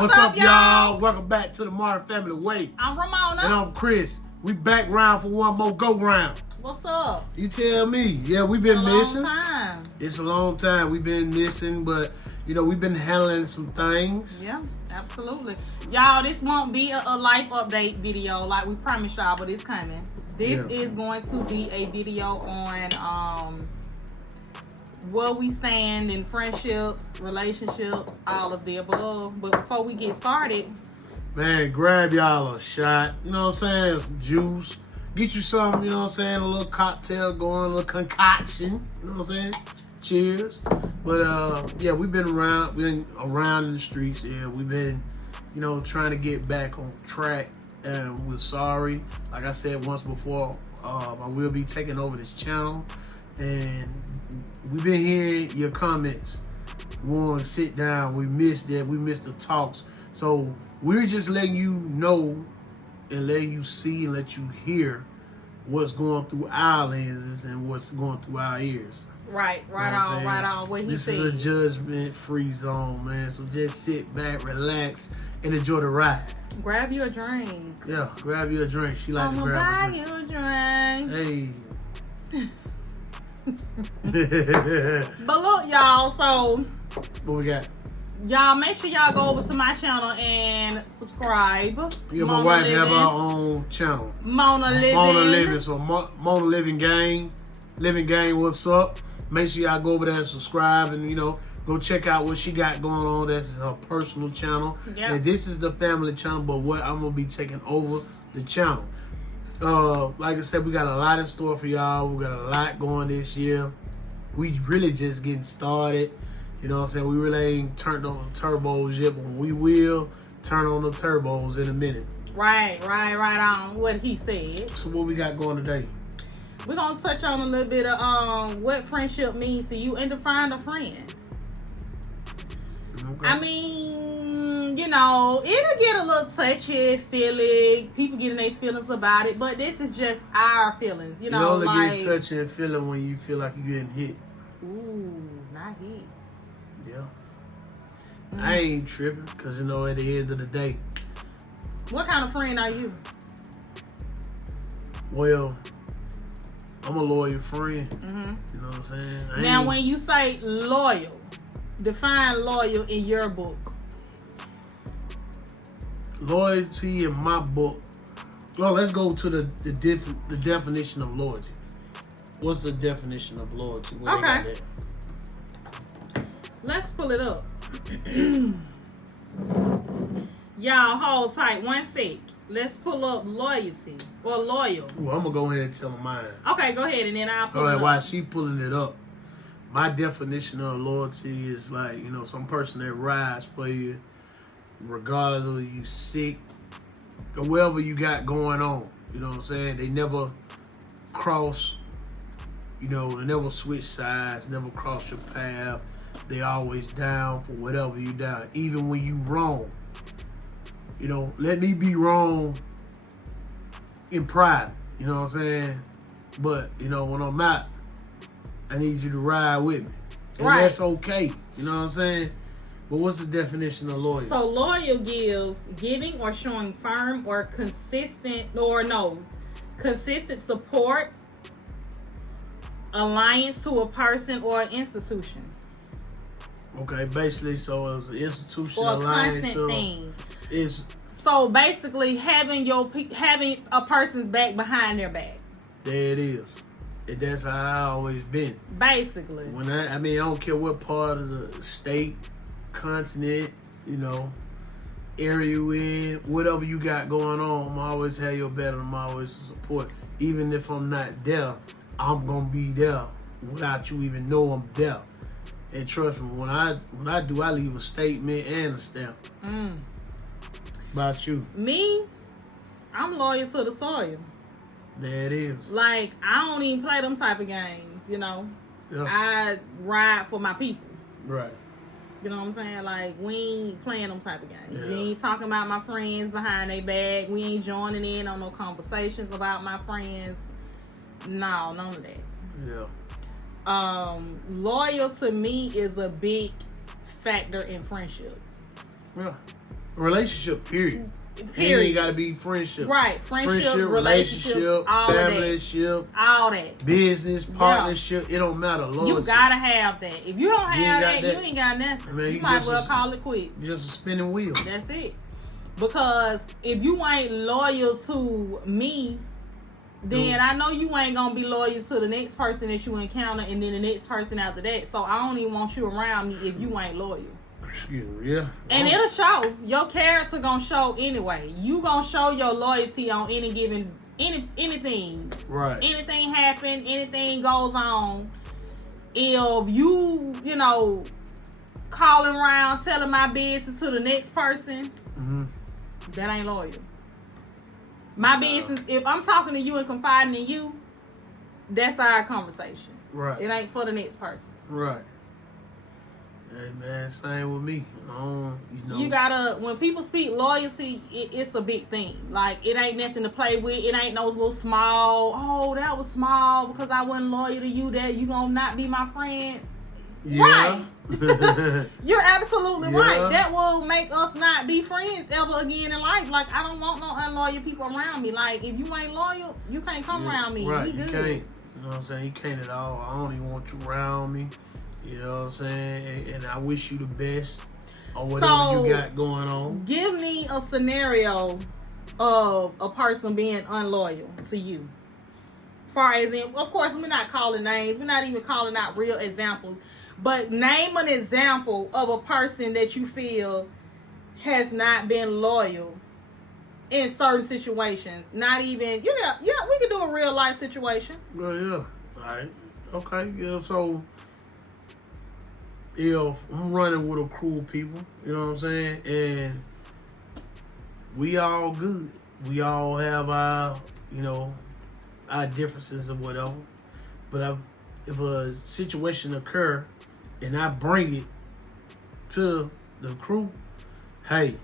What's up, y'all? Welcome back to the Martin Family Way. I'm Ramona. And I'm Chris. We back round for one more go round. What's up? You tell me. Yeah, we've been missing. Long time. It's a long time we've been missing, but you know, we've been handling some things. Yeah, absolutely. Y'all, this won't be a life update video like we promised y'all, but it's coming. This is going to be a video on where we stand in friendships, relationships, all of the above. But before we get started, man, grab y'all a shot. You know what I'm saying? Some juice. Get you some, you know what I'm saying? A little cocktail going, a little concoction. You know what I'm saying? Cheers. But yeah, we've been around in the streets. Yeah, we've been, you know, trying to get back on track. And we're sorry. Like I said once before, I will be taking over this channel. And we've been hearing your comments. We want to sit down. We missed that. We missed the talks. So we're just letting you know and letting you see and let you hear what's going through our lenses and what's going through our ears. Right on. What he said. This is a judgment-free zone, man. So just sit back, relax, and enjoy the ride. Grab you a drink. Yeah, grab you a drink. She like to grab you a drink. Hey. But look, y'all, so What we got? y'all make sure y'all go over to my channel and subscribe. Yeah, my wife have her own channel. Mona Living. So Mona Living Gang. What's up? Make sure y'all go over there and subscribe and, you know, go check out what she got going on. That's her personal channel. Yep. And this is the family channel, but what I'm going to be taking over the channel. Like I said, we got a lot in store for y'all. We got a lot going this year. We really just getting started. You know what I'm saying? We really ain't turned on the turbos yet, but we will turn on the turbos in a minute. Right on what he said. So what we got going today? We're going to touch on a little bit of what friendship means to you and define a friend. Okay. I mean, you know, it'll get a little touchy, feely. People getting their feelings about it, but this is just our feelings. You know, only like, get touchy and feeling when you feel like you're getting hit. Ooh, not hit. Yeah. I ain't tripping because, you know, at the end of the day. What kind of friend are you? Well, I'm a loyal friend. Mm-hmm. You know what I'm saying? Now, when you say loyal, define loyal in your book. Loyalty in my book. Well, let's go to the definition of loyalty. What's the definition of loyalty? Okay. Let's pull it up. Y'all hold tight 1 sec. Let's pull up loyalty or loyal. Well, I'm going to go ahead and tell mine. Okay, go ahead and then I'll pull it up. While she pulling it up, my definition of loyalty is like, you know, some person that rides for you regardless of you sick or whatever you got going on. You know what I'm saying? They never cross, you know, they never switch sides, never cross your path. They always down for whatever you down, even when you wrong. You know, let me be wrong in pride. You know what I'm saying? But, you know, when I'm out, I need you to ride with me. And that's okay. You know what I'm saying? But what's the definition of loyal? So loyal gives giving or showing firm or consistent support, alliance to a person or an institution. Okay, basically, so it's an institution, or a alliance, constant thing. So basically, having a person's back behind their back. There it is. And that's how I always been. Basically. When I don't care what part of the state, continent, you know, area you in, whatever you got going on, I'm always have your back and I'm always support. Even if I'm not there, I'm gonna be there without you even know I'm there. And trust me, when I do, I leave a statement and a stamp. About you? Me, I'm loyal to the soil. There it is. Like, I don't even play them type of games, you know. Yeah. I ride for my people. Right. You know what I'm saying? Like, we ain't playing them type of games. Yeah. We ain't talking about my friends behind their back. We ain't joining in on no conversations about my friends. No, none of that. Yeah. Loyal to me is a big factor in friendships. Yeah. Relationship, period. It ain't gotta be friendship. Right. Friendship, relationship, family-ship, all that. Business, partnership. It don't matter. Loyalty. You gotta have that. If you don't have that, you ain't got nothing. Man, you might as well call it quits. Just a spinning wheel. That's it. Because if you ain't loyal to me, then I know you ain't gonna be loyal to the next person that you encounter, and then the next person after that. So I don't even want you around me if you ain't loyal. Excuse me, yeah. And it'll show. Your character gonna show anyway. You gonna show your loyalty on any given anything. Right. Anything happen, anything goes on. If you calling around telling my business to the next person, that ain't loyal. My business, if I'm talking to you and confiding in you, that's our conversation. Right. It ain't for the next person. Right. Hey man, same with me. You gotta, when people speak loyalty, it's a big thing. Like, it ain't nothing to play with. It ain't no little small, oh, that was small because I wasn't loyal to you, that you gonna not be my friend. Yeah. Right. You're absolutely right. That will make us not be friends ever again in life. Like, I don't want no unloyal people around me. Like, if you ain't loyal, you can't come around me. Right. We good. You can't. You know what I'm saying? You can't at all. I don't even want you around me. You know what I'm saying? And I wish you the best on whatever you got going on. Give me a scenario of a person being unloyal to you. Far as in, of course, we're not calling names. We're not even calling out real examples. But name an example of a person that you feel has not been loyal in certain situations. Not even, we can do a real life situation. Well, yeah. All right. Okay. Yeah, so if I'm running with a crew of people, you know what I'm saying? And we all good. We all have our differences or whatever. But if a situation occur and I bring it to the crew, hey,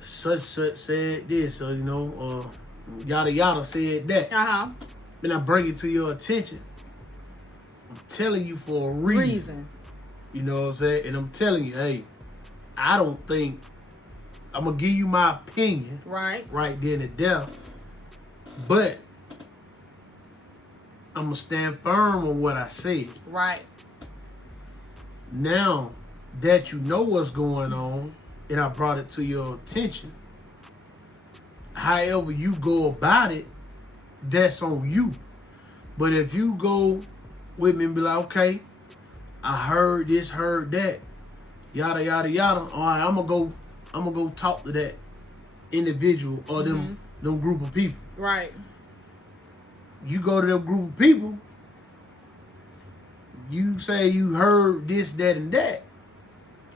such said this, or yada yada said that. Then I bring it to your attention. I'm telling you for a reason. You know what I'm saying? And I'm telling you, hey, I don't think I'm gonna give you my opinion right then and there, but I'm gonna stand firm on what I said. Right. Now that you know what's going on and I brought it to your attention, however you go about it, that's on you. But if you go with me and be like, okay, I heard this, heard that, yada yada yada. All right, I'm gonna go talk to that individual or them group of people. Right. You go to them group of people, you say you heard this, that, and that.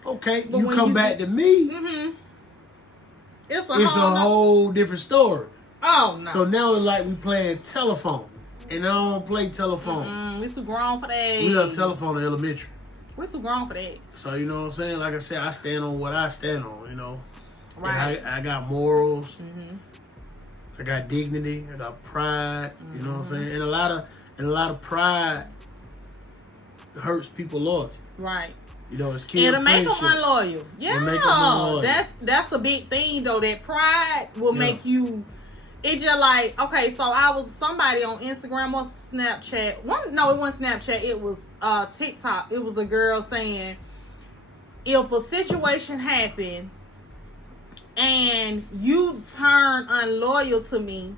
Okay, but you come back to me. It's a whole different story. Oh no. So now it's like we playing telephone. And I don't play telephone. We too grown for that. We love telephone in elementary. We too grown for that. So, you know what I'm saying? Like I said, I stand on what I stand on, Right. And I got morals. I got dignity. I got pride. You know what I'm saying? And a lot of pride hurts people loyalty. Right. It's killing It'll make them unloyal. Yeah. That's a big thing though. That pride will make you. It's just like, okay, so I was somebody on Instagram or Snapchat. No, it wasn't Snapchat. It was TikTok. It was a girl saying, if a situation happened and you turn unloyal to me,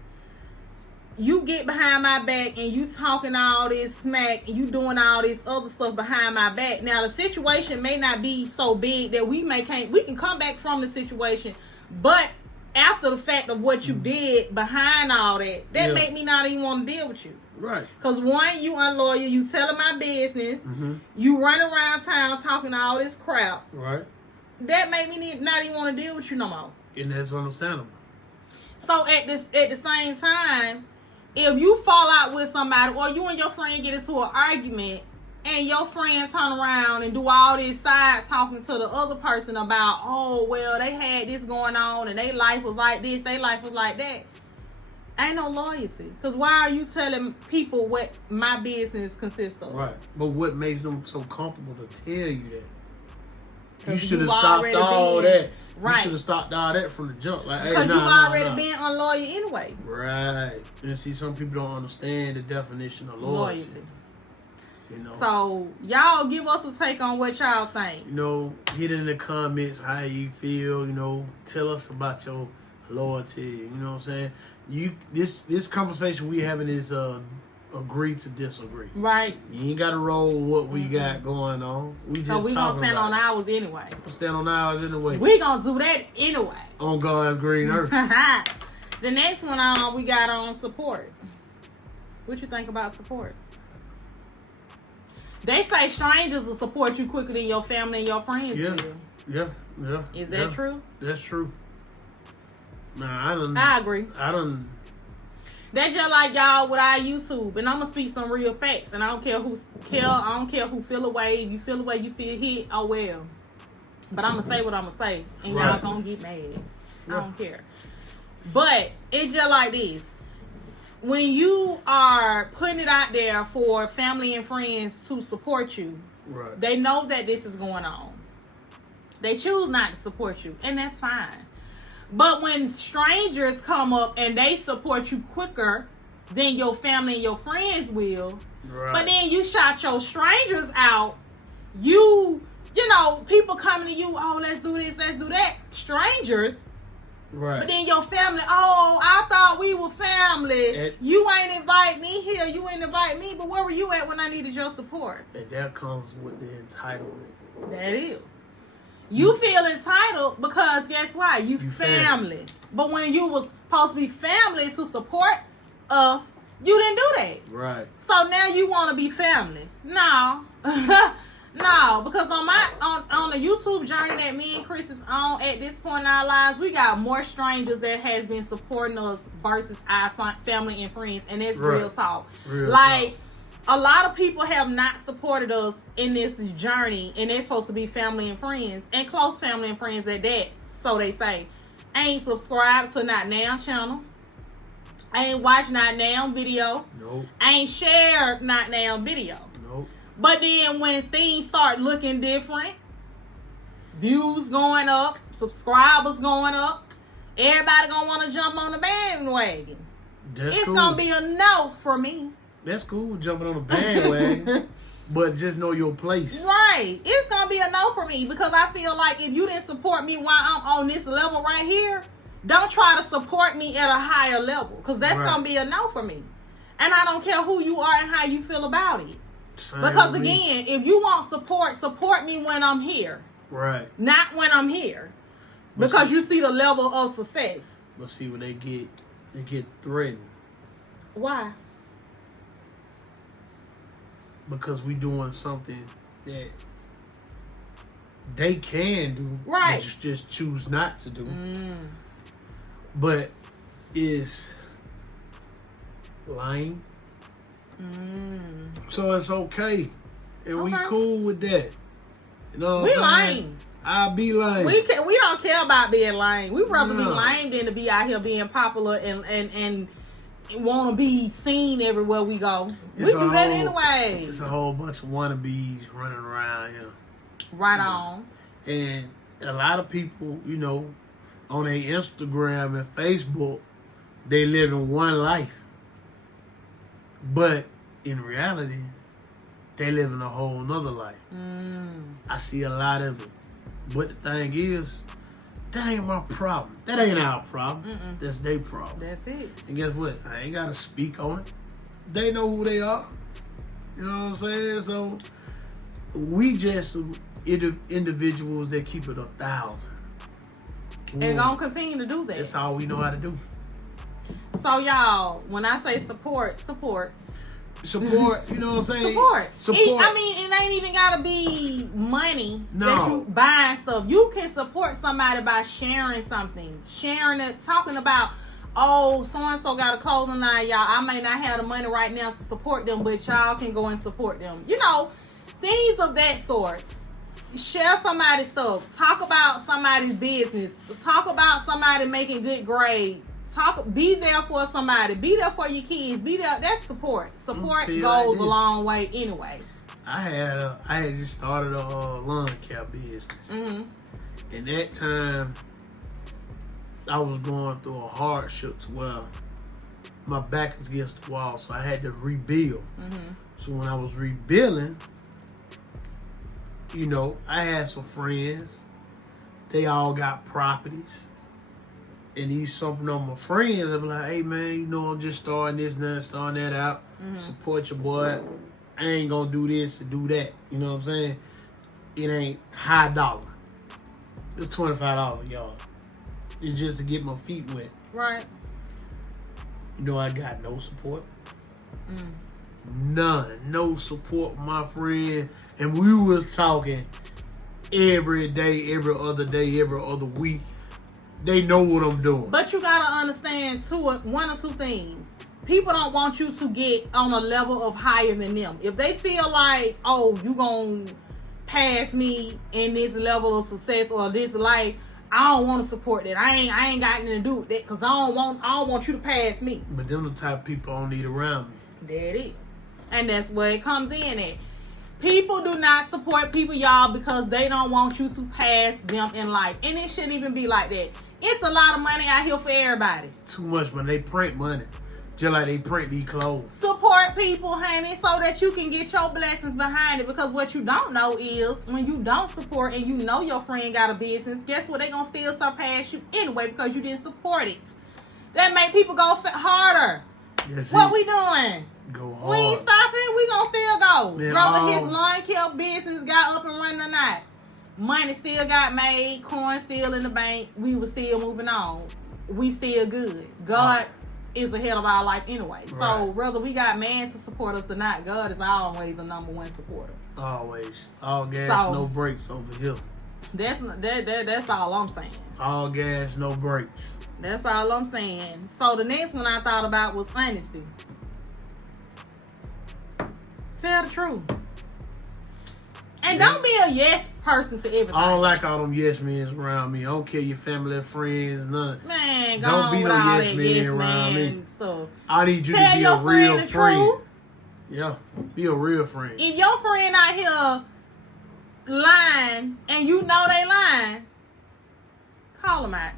you get behind my back and you talking all this smack and you doing all this other stuff behind my back. Now, the situation may not be so big that we can come back from the situation, but after the fact of what you did behind all that make me not even want to deal with you. Right. Because one, you unloyal, you telling my business, you run around town talking all this crap. Right. That make me not even want to deal with you no more. And that's understandable. So at the same time, if you fall out with somebody or you and your friend get into an argument and your friend turn around and do all this side talking to the other person about, oh, well, they had this going on and their life was like this, their life was like that. Ain't no loyalty. Because why are you telling people what my business consists of? Right. But what makes them so comfortable to tell you that? You should have stopped all that. Right. You should have stopped all that from the jump. Like, because you've already been unloyal anyway. Right. And see, some people don't understand the definition of loyalty. You know. So y'all give us a take on what y'all think. You know, hit in the comments how you feel. You know, tell us about your loyalty. You know what I'm saying? This conversation we having is agree to disagree. Right. You ain't got to roll what we got going on. We just so we gonna stand on ours anyway. We'll stand on ours anyway. We gonna do that anyway. On God's green earth. The next one we got on support. What you think about support? They say strangers will support you quicker than your family and your friends will. Yeah. Is that true? That's true. Nah, I agree. That's just like y'all with our YouTube, and I'm gonna speak some real facts. And I don't care who feel away. If you feel away, you feel hit. Oh well. But I'm gonna say what I'm gonna say, and y'all gonna get mad. I don't care. But it's just like this. When you are putting it out there for family and friends to support you, they know that this is going on. They choose not to support you, and that's fine. But when strangers come up and they support you quicker than your family and your friends will, but then you shout your strangers out, you know, people coming to you, oh, let's do this, let's do that. Strangers. But then your family, oh, I thought we were family. You ain't invite me here. You ain't invite me. But where were you at when I needed your support? And that comes with the entitlement. That is. You feel entitled because guess what? You family. But when you was supposed to be family to support us, you didn't do that. Right. So now you want to be family. No. No, because on the YouTube journey that me and Chris is on at this point in our lives, we got more strangers that has been supporting us versus our family and friends, and that's real talk. A lot of people have not supported us in this journey, and they're supposed to be family and friends, and close family and friends at that, so they say. Ain't subscribed to Not Now channel. Ain't watched Not Now video. Nope. Ain't shared Not Now video. Nope. But then when things start looking different, views going up, subscribers going up, everybody gonna want to jump on the bandwagon. It's gonna be a no for me. That's cool, jumping on the bandwagon, but just know your place. Right. It's gonna be a no for me because I feel like if you didn't support me while I'm on this level right here, don't try to support me at a higher level because that's gonna be a no for me. And I don't care who you are and how you feel about it. Because again, if you want support me when I'm here. Right. Not when I'm here. Because you see the level of success. But see when they get threatened. Why? Because we doing something that they can do. Right. But just choose not to do. But is lying. So it's okay. And we cool with that. You know what I'm saying? Lame. I'll be lame. We don't care about being lame. We'd rather be lame than to be out here being popular and want to be seen everywhere we go. We do that anyway. It's a whole bunch of wannabes running around here. Right on. And a lot of people, you know, on their Instagram and Facebook, they live in one life. But in reality, they live in a whole nother life. I see a lot of it. But the thing is, that ain't my problem. That ain't our problem. That's their problem. That's it. And guess what? I ain't got to speak on it. They know who they are. You know what I'm saying? So, we just individuals that keep it 1,000. And gonna continue to do that. That's all we know how to do. So y'all, when I say support, you know what I'm saying? Support. It ain't even gotta be money that you buying stuff. You can support somebody by sharing something, sharing it, talking about, oh, so and so got a clothing line, y'all. I may not have the money right now to support them, but y'all can go and support them. You know, things of that sort. Share somebody's stuff. Talk about somebody's business. Talk about somebody making good grades. Be there for somebody. Be there for your kids. Be there. That's support. Support goes a long way anyway. I had just started a lawn care business. Mm-hmm. And that time, I was going through a hardship to where my back is against the wall, so I had to rebuild. Mm-hmm. So when I was rebuilding, you know, I had some friends. They all got properties. And these some of my friends, they be like, hey man, you know, I'm just starting this and that, starting that out. Mm-hmm. Support your boy. I ain't gonna do this and do that. You know what I'm saying? It ain't high dollar. It's $25 a yard. It's just to get my feet wet. Right. You know, I got no support. Mm. None. No support from my friend. And we was talking every day, every other day, every other week. They know what I'm doing. But you gotta understand one or two things. People don't want you to get on a level of higher than them. If they feel like, oh, you gonna pass me in this level of success or this life, I don't want to support that. I ain't got nothing to do with that because I don't want you to pass me. But them the type of people I don't need around me. There it is. And that's where it comes in at. People do not support people, y'all, because they don't want you to pass them in life. And it shouldn't even be like that. It's a lot of money out here for everybody. Too much, man. They print money. Just like they print these clothes. Support people, honey, so that you can get your blessings behind it. Because what you don't know is when you don't support and you know your friend got a business, guess what? They gonna still surpass you anyway because you didn't support it. That make people go harder. That's what it. we doing? Go hard. We ain't stopping. We gonna still go. Man, Whether his lawn care business got up and running or not, money still got made. Corn still in the bank. We were still moving on. We still good. God is ahead of our life anyway. Right. So whether we got man to support us or not, God is always the number one supporter. Always. All gas, no brakes over here. That's all I'm saying. All gas, no brakes. That's all I'm saying. So the next one I thought about was honesty. Tell the truth. And don't be a yes person to everything. I don't like all them yes men around me. I don't care your family and friends, none. Man, don't be no yes man around me. Stuff. I need you to be a real friend. Yeah, be a real friend. If your friend out here lying and you know they lying, call them out.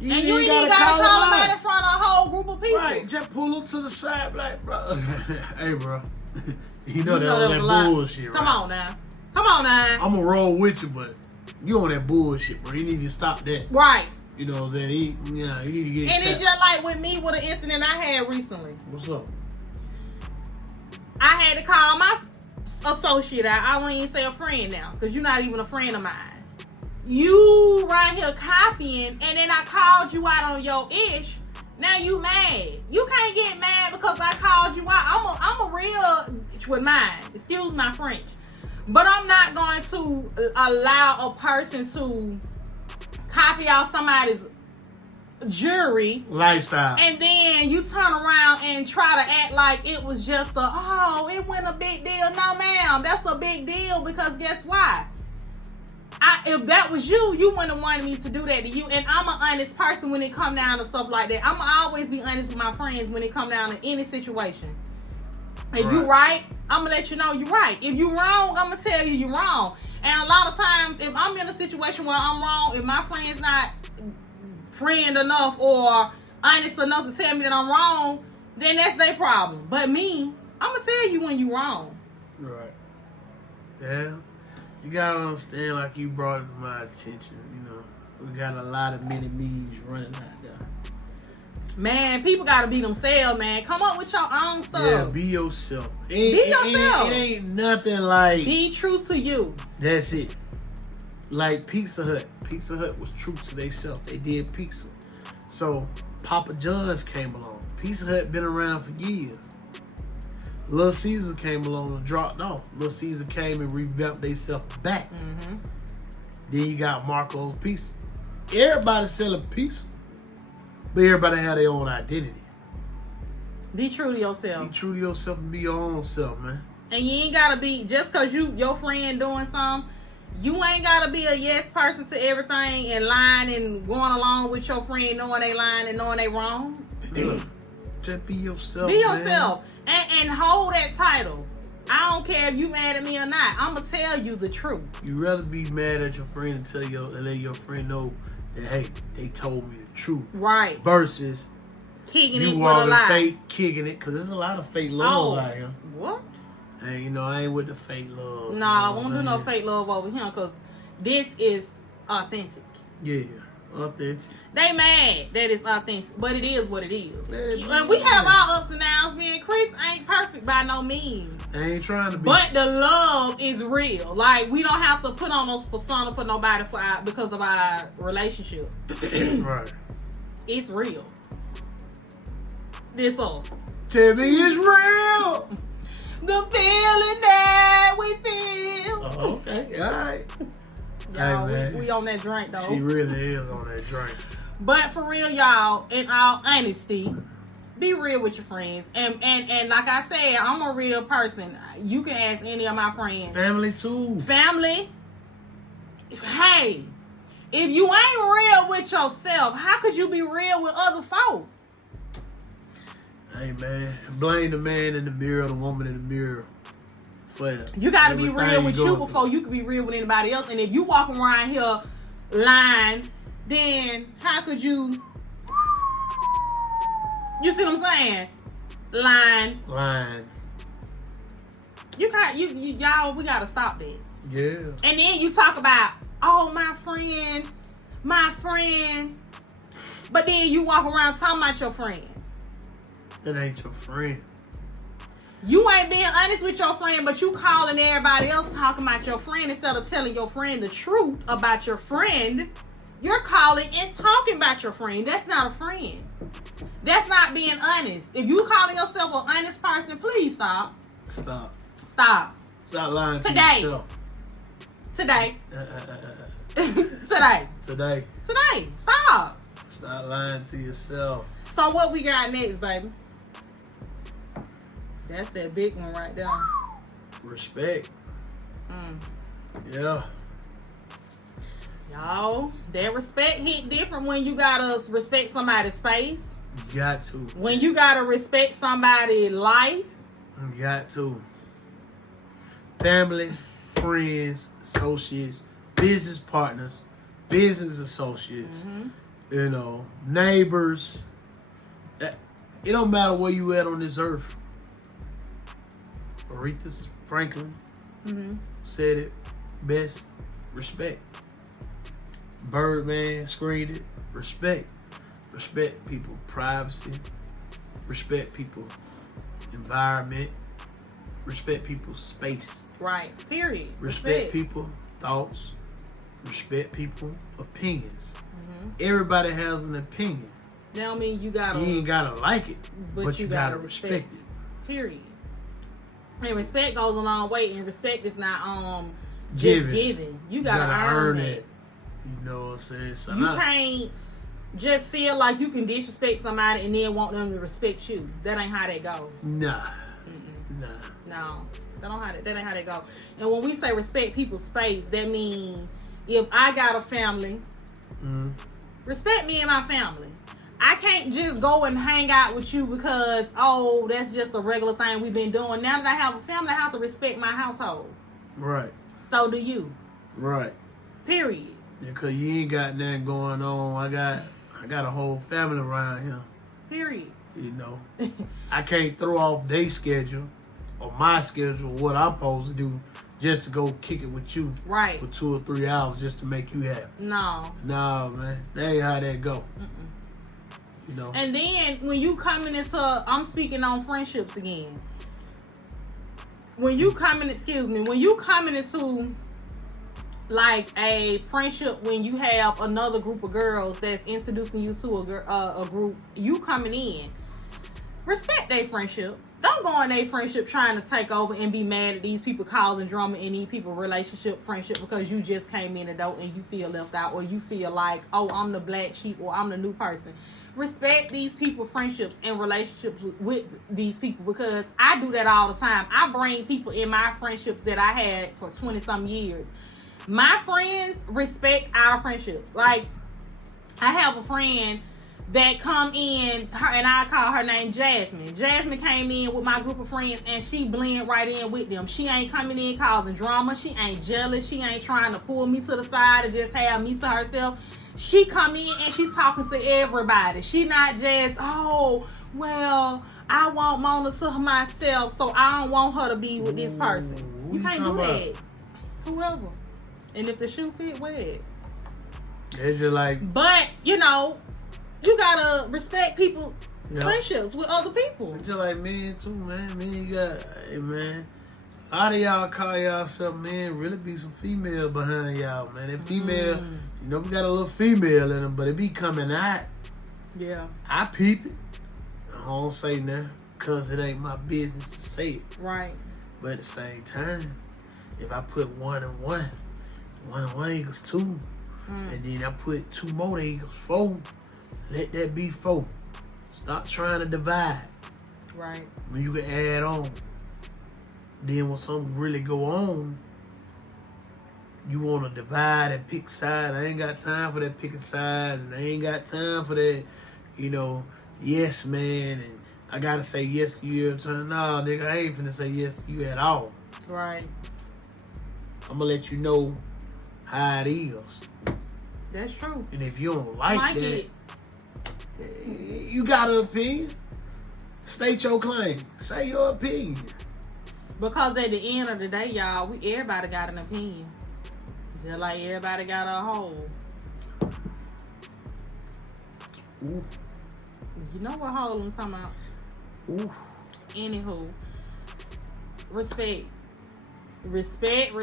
And you ain't even gotta call them out in front of a whole group of people. Right, just pull them to the side, like, bro. Hey, bro. You know that was that bullshit, Come right? on now. Come on now. I'm gonna roll with you, but you on that bullshit, bro. You need to stop that. Right. You know what I'm saying? You need to get And it's just like with me with an incident I had recently. What's up? I had to call my associate out. I won't even say a friend now, because you're not even a friend of mine. You right here copying, and then I called you out on your ish. Now you mad. You can't get mad because I called you out. I'm a real with mine. Excuse my French. But I'm not going to allow a person to copy out somebody's jewelry lifestyle, and then you turn around and try to act like it was just it wasn't a big deal. No, ma'am, that's a big deal because guess why? If that was you, you wouldn't have wanted me to do that to you. And I'm an honest person when it come down to stuff like that. I'm going to always be honest with my friends when it come down to any situation. If you right, I'm going to let you know you're right. If you wrong, I'm going to tell you you're wrong. And a lot of times, if I'm in a situation where I'm wrong, if my friend's not friend enough or honest enough to tell me that I'm wrong, then that's their problem. But me, I'm going to tell you when you're wrong. Right. Yeah. You gotta understand, like you brought it to my attention, you know, we got a lot of mini me's running out there. Man, people gotta be themselves, man. Come up with your own stuff. Yeah, be yourself. Be yourself. It ain't nothing like... Be true to you. That's it. Like Pizza Hut. Pizza Hut was true to themselves. They did pizza. So, Papa John's came along. Pizza Hut been around for years. Little Caesar came along and dropped off. Little Caesar came and revamped themselves back. Mm-hmm. Then you got Marco's Pizza. Everybody selling pizza, but everybody have their own identity. Be true to yourself. Be true to yourself and be your own self, man. And you ain't gotta be, just cause your friend doing something, you ain't gotta be a yes person to everything and lying and going along with your friend knowing they lying and knowing they wrong. Just be yourself. Be yourself. And hold that title. I don't care if you mad at me or not. I'm gonna tell you the truth. You rather be mad at your friend and let your friend know that, hey, they told me the truth. Right. Versus kicking it you with a lie. fake kicking it, because there's a lot of fake love out here. What? And you know, I ain't with the fake love. Nah, I won't do no fake love over here, because this is authentic. Yeah, authentic. They mad that it's authentic, but it is what it is. And we have our ups and downs. Me and Chris ain't perfect by no means. I ain't trying to be. But the love is real. Like, we don't have to put on those persona for nobody because of our relationship. Right. It's real. This us. Tell me it's real. The feeling that we feel. Oh, okay, all right. Y'all, hey, man. we on that drink, though. She really is on that drink. But for real, y'all, in all honesty, be real with your friends. And like I said, I'm a real person. You can ask any of my friends. Family, too. Family. Hey, if you ain't real with yourself, how could you be real with other folk? Hey, man. Blame the man in the mirror, the woman in the mirror. You got to be real with you before you can be real with anybody else. And if you walk around here lying, then how could you? You see what I'm saying? Lying. You can't. Y'all. We gotta stop that. Yeah. And then you talk about, oh, my friend. But then you walk around talking about your friend. That ain't your friend. You ain't being honest with your friend, but you calling everybody else talking about your friend instead of telling your friend the truth about your friend. You're calling and talking about your friend. That's not a friend. That's not being honest. If you calling yourself an honest person, please stop. Stop. Stop. Stop lying to yourself. Today. Today. Stop. Stop lying to yourself. So what we got next, baby? That's that big one right there. Respect. Yeah. Y'all, that respect hit different when you gotta respect somebody's space. You got to. When you gotta respect somebody's life. You got to. Family, friends, associates, business partners, business associates, you know, neighbors. It don't matter where you at on this earth. Aretha Franklin said it best. Respect. Birdman screened it. Respect. Respect people's privacy. Respect people's environment. Respect people's space. Right. Period. Respect people's thoughts. Respect people's opinions. Everybody has an opinion. That don't mean you gotta. You ain't gotta like it, but you gotta respect it. Period. And respect goes a long way, and respect is not just giving. You gotta earn it. You know what I'm saying? So you can't just feel like you can disrespect somebody and then want them to respect you. That ain't how that goes. Nah. No. That ain't how that goes. And when we say respect people's space, that means if I got a family, respect me and my family. I can't just go and hang out with you because, oh, that's just a regular thing we've been doing. Now that I have a family, I have to respect my household. Right. So do you. Right. Period. Because you ain't got nothing going on. I got a whole family around here. Period. You know. I can't throw off their schedule or my schedule, what I'm supposed to do, just to go kick it with you. Right. For 2 or 3 hours just to make you happy. No. No, man. That ain't how that go. You know. And then when you coming into, I'm speaking on friendships again. When you coming into like a friendship, when you have another group of girls that's introducing you to a group, you coming in, respect their friendship. Don't go in their friendship trying to take over and be mad at these people causing drama in these people's relationship, friendship, because you just came in the door and you feel left out, or you feel like, oh, I'm the black sheep, or I'm the new person. Respect these people's friendships and relationships with these people, because I do that all the time. I bring people in my friendships that I had for 20-some years. My friends respect our friendship. Like, I have a friend that come in, and I call her name Jasmine. Jasmine came in with my group of friends, and she blend right in with them. She ain't coming in causing drama. She ain't jealous. She ain't trying to pull me to the side and just have me to herself. She come in and she talking to everybody. She not just, oh, well, I want Mona to myself, so I don't want her to be with this person. You can't do that. Whoever. And if the shoe fit, wear it. It's just like... But, you know, you gotta respect people, friendships with other people. It's just like men too, man. Men, you got... Hey, man. A lot of y'all call y'all some men, really be some female behind y'all, man. And female, you know, we got a little female in them, but it be coming out. Yeah. I peep it. I don't say nothing, because it ain't my business to say it. Right. But at the same time, if I put 1 and 1, 1 and 1 equals 2, and then I put 2 more equals 4, let that be 4. Stop trying to divide. Right. When you can add on. Then when something really go on, you want to divide and pick sides. I ain't got time for that picking sides, and I ain't got time for that, you know, yes, man, and I got to say yes to you every time. No, nigga, I ain't finna say yes to you at all. Right. I'm going to let you know how it is. That's true. And if you don't like that, it. You got an opinion. State your claim. Say your opinion. Because at the end of the day, y'all, everybody got an opinion. Just like everybody got a hole. Ooh. You know what hole I'm talking about? Ooh. Anywho. Respect. Respect.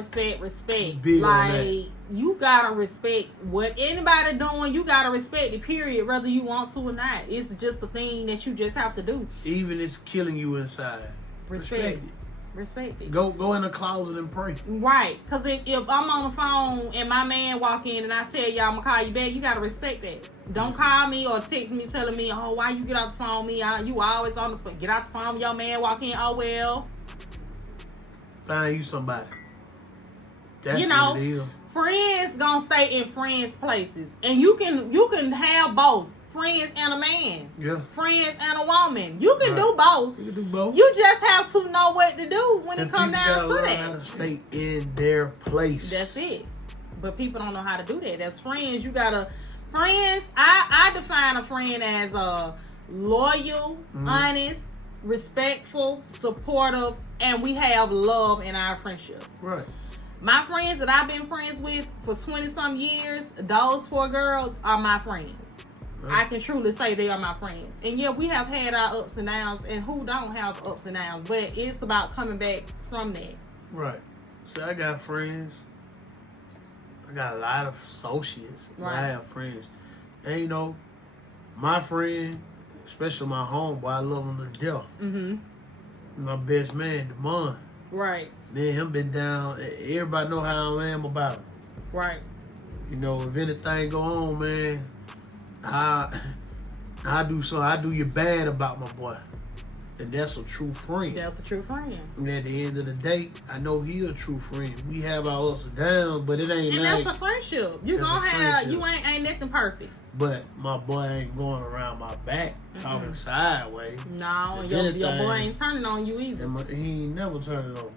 Big on like, that. you gotta respect what anybody doing. You gotta respect it, period, whether you want to or not. It's just a thing that you just have to do. Even if it's killing you inside. Respect it. Respect it. Go in the closet and pray. Right. Because if I'm on the phone and my man walk in and I tell y'all I'm going to call you back, you got to respect that. Don't call me or text me telling me, oh, why you get off the phone with me? You always on the phone. Get out the phone with your man walk in. Oh, well. Find you somebody. That's you know, what it is. Friends going to stay in friends' places. And you can have both. Friends and a man. Yeah. Friends and a woman. You can do both. You can do both. You just have to know what to do when it comes down to that. How to stay in their place. That's it. But people don't know how to do that. As friends, you gotta... Friends, I define a friend as loyal, honest, respectful, supportive, and we have love in our friendship. Right. My friends that I've been friends with for 20-some years, those 4 girls are my friends. Right. I can truly say they are my friends. And yeah, we have had our ups and downs, and who don't have ups and downs, but it's about coming back from that. Right. So I got friends. I got a lot of associates. Right. I have friends. And you know, my friend, especially my homeboy, I love him to death. Mm-hmm. My best man, Damon. Right. Me and him been down. Everybody know how I am about him. Right. You know, if anything go on, man, I do you bad about my boy. And that's a true friend. That's a true friend. And at the end of the day, I know he a true friend. We have our ups and downs, but it ain't and like... And that's a friendship. You gonna have... You ain't nothing perfect. But my boy ain't going around my back talking sideways. No, your boy ain't turning on you either. He ain't never turning on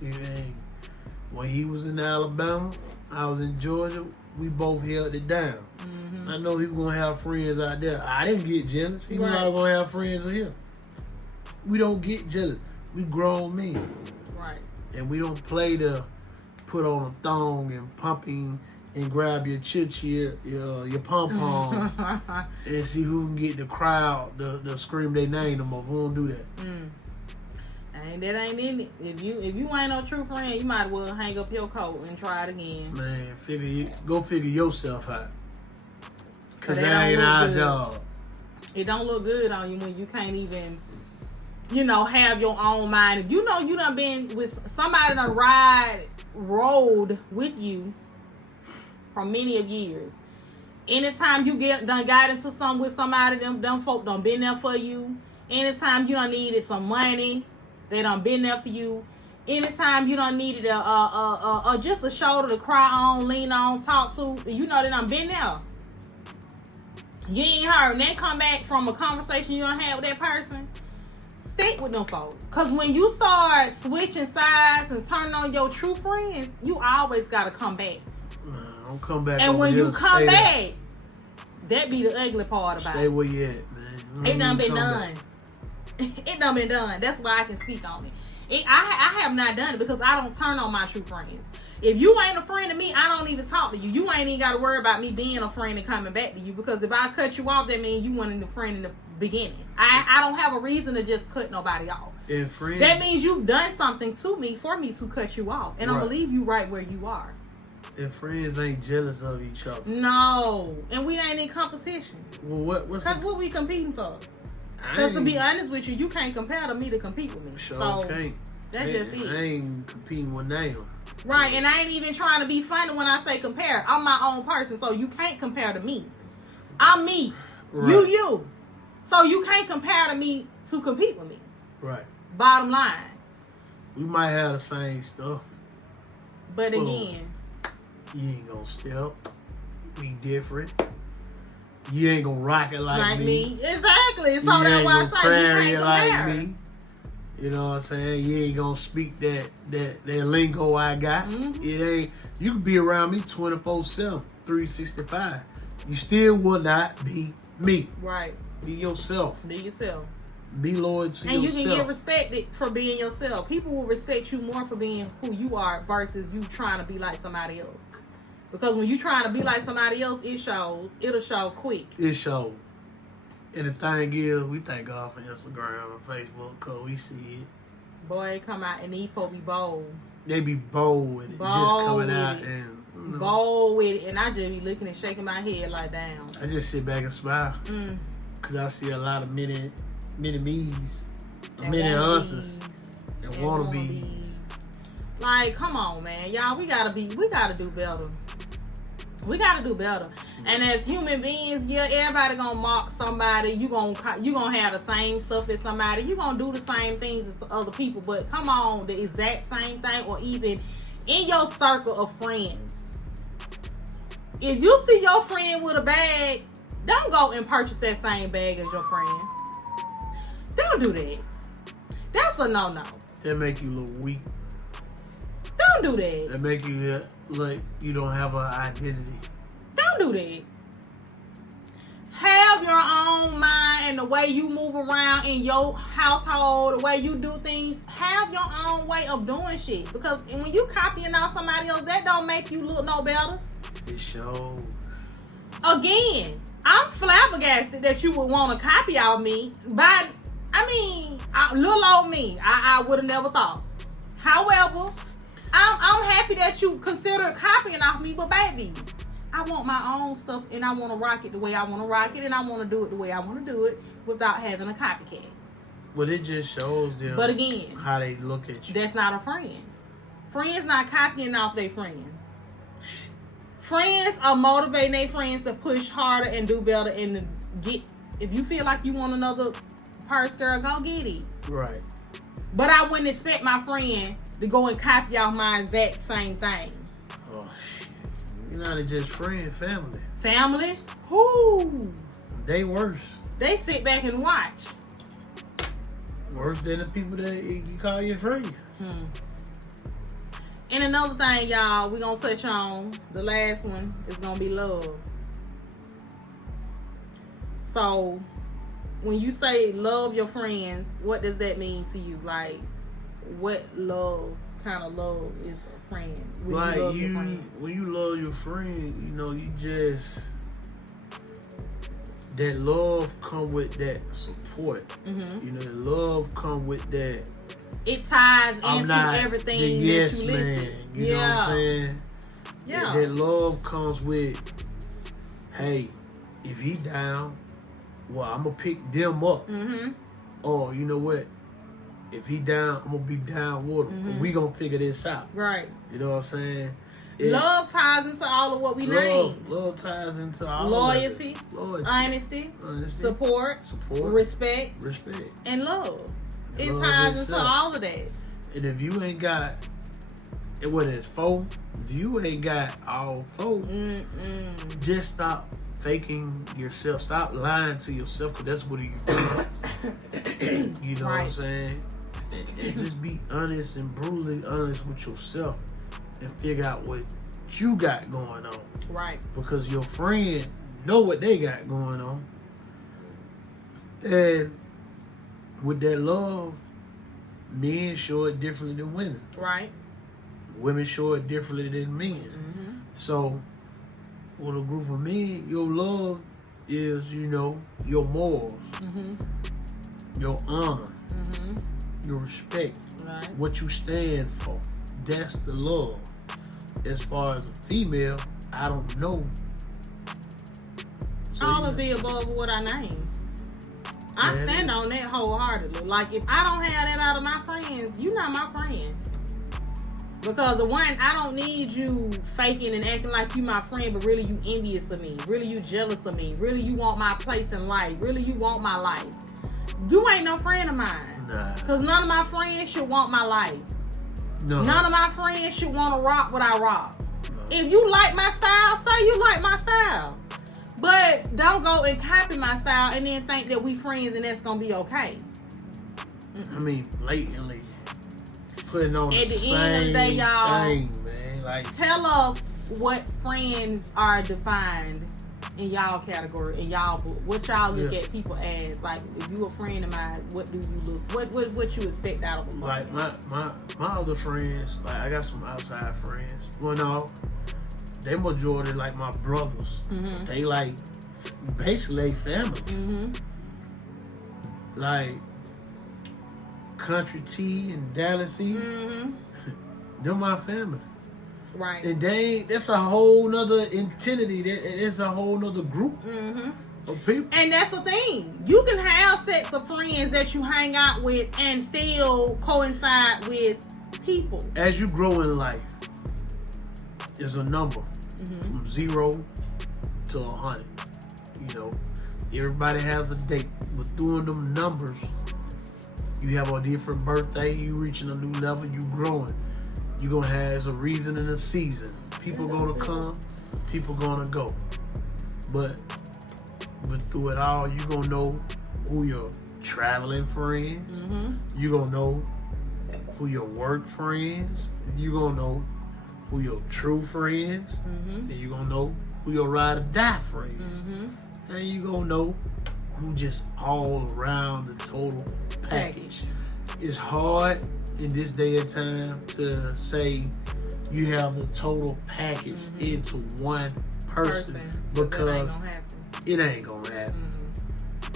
me. When he was in Alabama, I was in Georgia, we both held it down. Mm-hmm. I know he was going to have friends out there. I didn't get jealous. He was not going to have friends here. We don't get jealous. We grown men. Right. And we don't play to put on a thong and pumping and grab your chit-chat, your pom-pom and see who can get the crowd to scream their name the most. We don't do that. That ain't in it. If you ain't no true friend, you might as well hang up your coat and try it again. Man, go figure yourself out. Cause that ain't our job. It don't look good on you when you can't even, have your own mind. If you know you done been with somebody that rode with you for many of years. Anytime you got into something with somebody, them folk done been there for you. Anytime you done needed some money, they done been there for you. Anytime you done needed just a shoulder to cry on, lean on, talk to, they done been there. You ain't heard. And then come back from a conversation you done had with that person. Stick with them folks. Because when you start switching sides and turning on your true friends, you always got to come back. Don't come back. And when you come back, that be the ugly part about it. Stay where you at, man. It done been done. It done been done. That's why I can speak on it. I have not done it because I don't turn on my true friends. If you ain't a friend to me, I don't even talk to you. You ain't even got to worry about me being a friend and coming back to you, because if I cut you off, that means you weren't a friend in the beginning. I don't have a reason to just cut nobody off. And friends, that means you've done something to me for me to cut you off. And I believe you right where you are. And friends ain't jealous of each other. No. And we ain't in competition. Well, because what we competing for? Because to be honest with you, you can't compare to me to compete with me. Sure so can't. That's just it. I ain't competing with them. Right, and I ain't even trying to be funny when I say compare. I'm my own person, so you can't compare to me. I'm me. Right. You. So you can't compare to me to compete with me. Right. Bottom line. We might have the same stuff. But again, you ain't gonna step. We different. You ain't gonna rock it like me. Exactly. So that's why I say you can't compare. Like me. You know what I'm saying? You ain't gonna speak that lingo I got. Mm-hmm. It ain't. You can be around me 24/7, 365. You still will not be me. Right. Be yourself. Be yourself. Be loyal to yourself. And you can get respected for being yourself. People will respect you more for being who you are versus you trying to be like somebody else. Because when you trying to be like somebody else, it'll show quick. It shows. And the thing is, we thank God for Instagram and Facebook because we see it. Boy, come out and these folks be bold. They be bold with it. Just coming out and... bold with it. And I just be looking and shaking my head like, damn. I just sit back and smile. Because I see a lot of mini me's. Mini us's. And wannabes. Like, come on, man. Y'all, we gotta do better. We gotta do better. And as human beings, yeah, everybody gonna mock somebody. You gonna have the same stuff as somebody. You gonna do the same things as other people. But come on, the exact same thing, or even in your circle of friends. If you see your friend with a bag, don't go and purchase that same bag as your friend. Don't do that. That's a no-no. That make you look weak. Don't do that. That make you like you don't have an identity. Don't do that. Have your own mind and the way you move around in your household, the way you do things. Have your own way of doing shit. Because when you copying out somebody else, that don't make you look no better. It shows. Again, I'm flabbergasted that you would want to copy out me. But little old me, I would have never thought. However, I'm happy that you consider copying off me, but baby, I want my own stuff and I want to rock it the way I want to rock it, and I want to do it the way I want to do it without having a copycat. Well, it just shows them. But again, how they look at you. That's not a friend. Friends not copying off their friends. Friends are motivating their friends to push harder and do better and to get. If you feel like you want another purse, girl, go get it. Right. But I wouldn't expect my friend to go and copy off my exact same thing. Oh, shit. You're not just friend, family. Family? Who? They worse. They sit back and watch. Worse than the people that you call your friends. And another thing, y'all, we're going to touch on, the last one is going to be love. So, when you say love your friends, what does that mean to you? Like, what kind of love is a friend? When you love your friend, you know, you just, that love come with that support. Mm-hmm. You know, that love come with that. It ties into everything that you listen. Man. You know what I'm saying? Yeah. That love comes with, hey, if he down, well, I'm going to pick them up. Mm-hmm. Or, you know what? If he down, I'm going to be down with him. Mm-hmm. We going to figure this out. Right. You know what I'm saying? Love ties into all of what we name. Love ties into all loyalty, of it. Loyalty, honesty, support, respect, and love. It ties into all of that. And if you ain't got, what is four? If you ain't got all four, just stop faking yourself. Stop lying to yourself, because that's what you do. You know what I'm saying? And just be honest and brutally honest with yourself and figure out what you got going on. Right. Because your friend know what they got going on. And with that love, men show it differently than women. Right. Women show it differently than men. Mm-hmm. So with a group of men, your love is, your morals, your honor, your respect, right. what you stand for. That's the love. As far as a female, I don't know. So, all of the above what I named. I stand on that wholeheartedly. Like, if I don't have that out of my friends, you're not my friend. Because, one, I don't need you faking and acting like you my friend, but really you envious of me. Really you jealous of me. Really you want my place in life. Really you want my life. You ain't no friend of mine. Nah. Because none of my friends should want my life. No. None of my friends should want to rock what I rock. No. If you like my style, say you like my style. But don't go and copy my style and then think that we friends and that's going to be okay. I mean, blatantly putting on At the the same end of the day, y'all, thing, man. Like, tell us what friends are defined in y'all category, in y'all book. What y'all look at people as. Like, if you a friend of mine, what do you look, what you expect out of a friend? like my other friends, like I got some outside friends. Well, no, they majority like my brothers. They like basically family. Like Country T and Dallas E, they're my family. Right. And that's a whole nother entity. It's a whole nother group of people. And that's the thing. You can have sets of friends that you hang out with and still coincide with people. As you grow in life, there's a number from 0 to 100. Everybody has a date, but through them numbers, you have a different birthday. You reaching a new level. You growing. You gonna have a reason and a season. People gonna come. People gonna go. But through it all, you gonna know who your traveling friends. You gonna know who your work friends. You gonna know who your true friends. And you gonna know who your ride or die friends. And you gonna know who just all around the total package. It's hard in this day and time to say you have the total package into one person because it ain't gonna happen.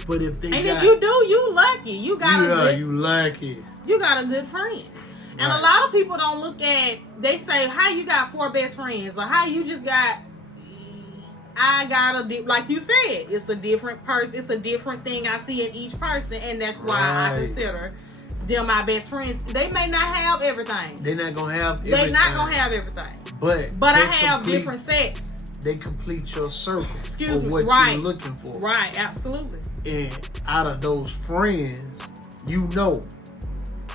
But if if you do, you lucky. You got a good friend. And a lot of people don't look at, they say, how you got 4 best friends, or how you just got, like you said, it's a different person, it's a different thing I see in each person, and that's why I consider them my best friends. They may not have everything. They're not gonna have everything. They're not gonna have everything. But I have different sets. They complete your circle of what you're looking for. Right, absolutely. And out of those friends,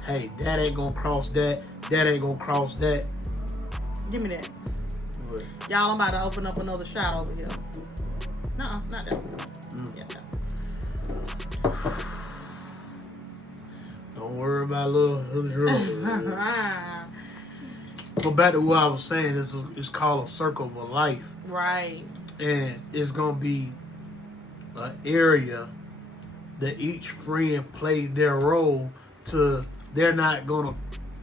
hey, that ain't gonna cross that. That ain't gonna cross that. Give me that. What? Y'all, I'm about to open up another shot over here. No, not that one. Yeah. Don't worry about little girl. Go back to what I was saying. It's called a circle of a life. Right. And it's gonna be an area that each friend played their role to. They're not gonna,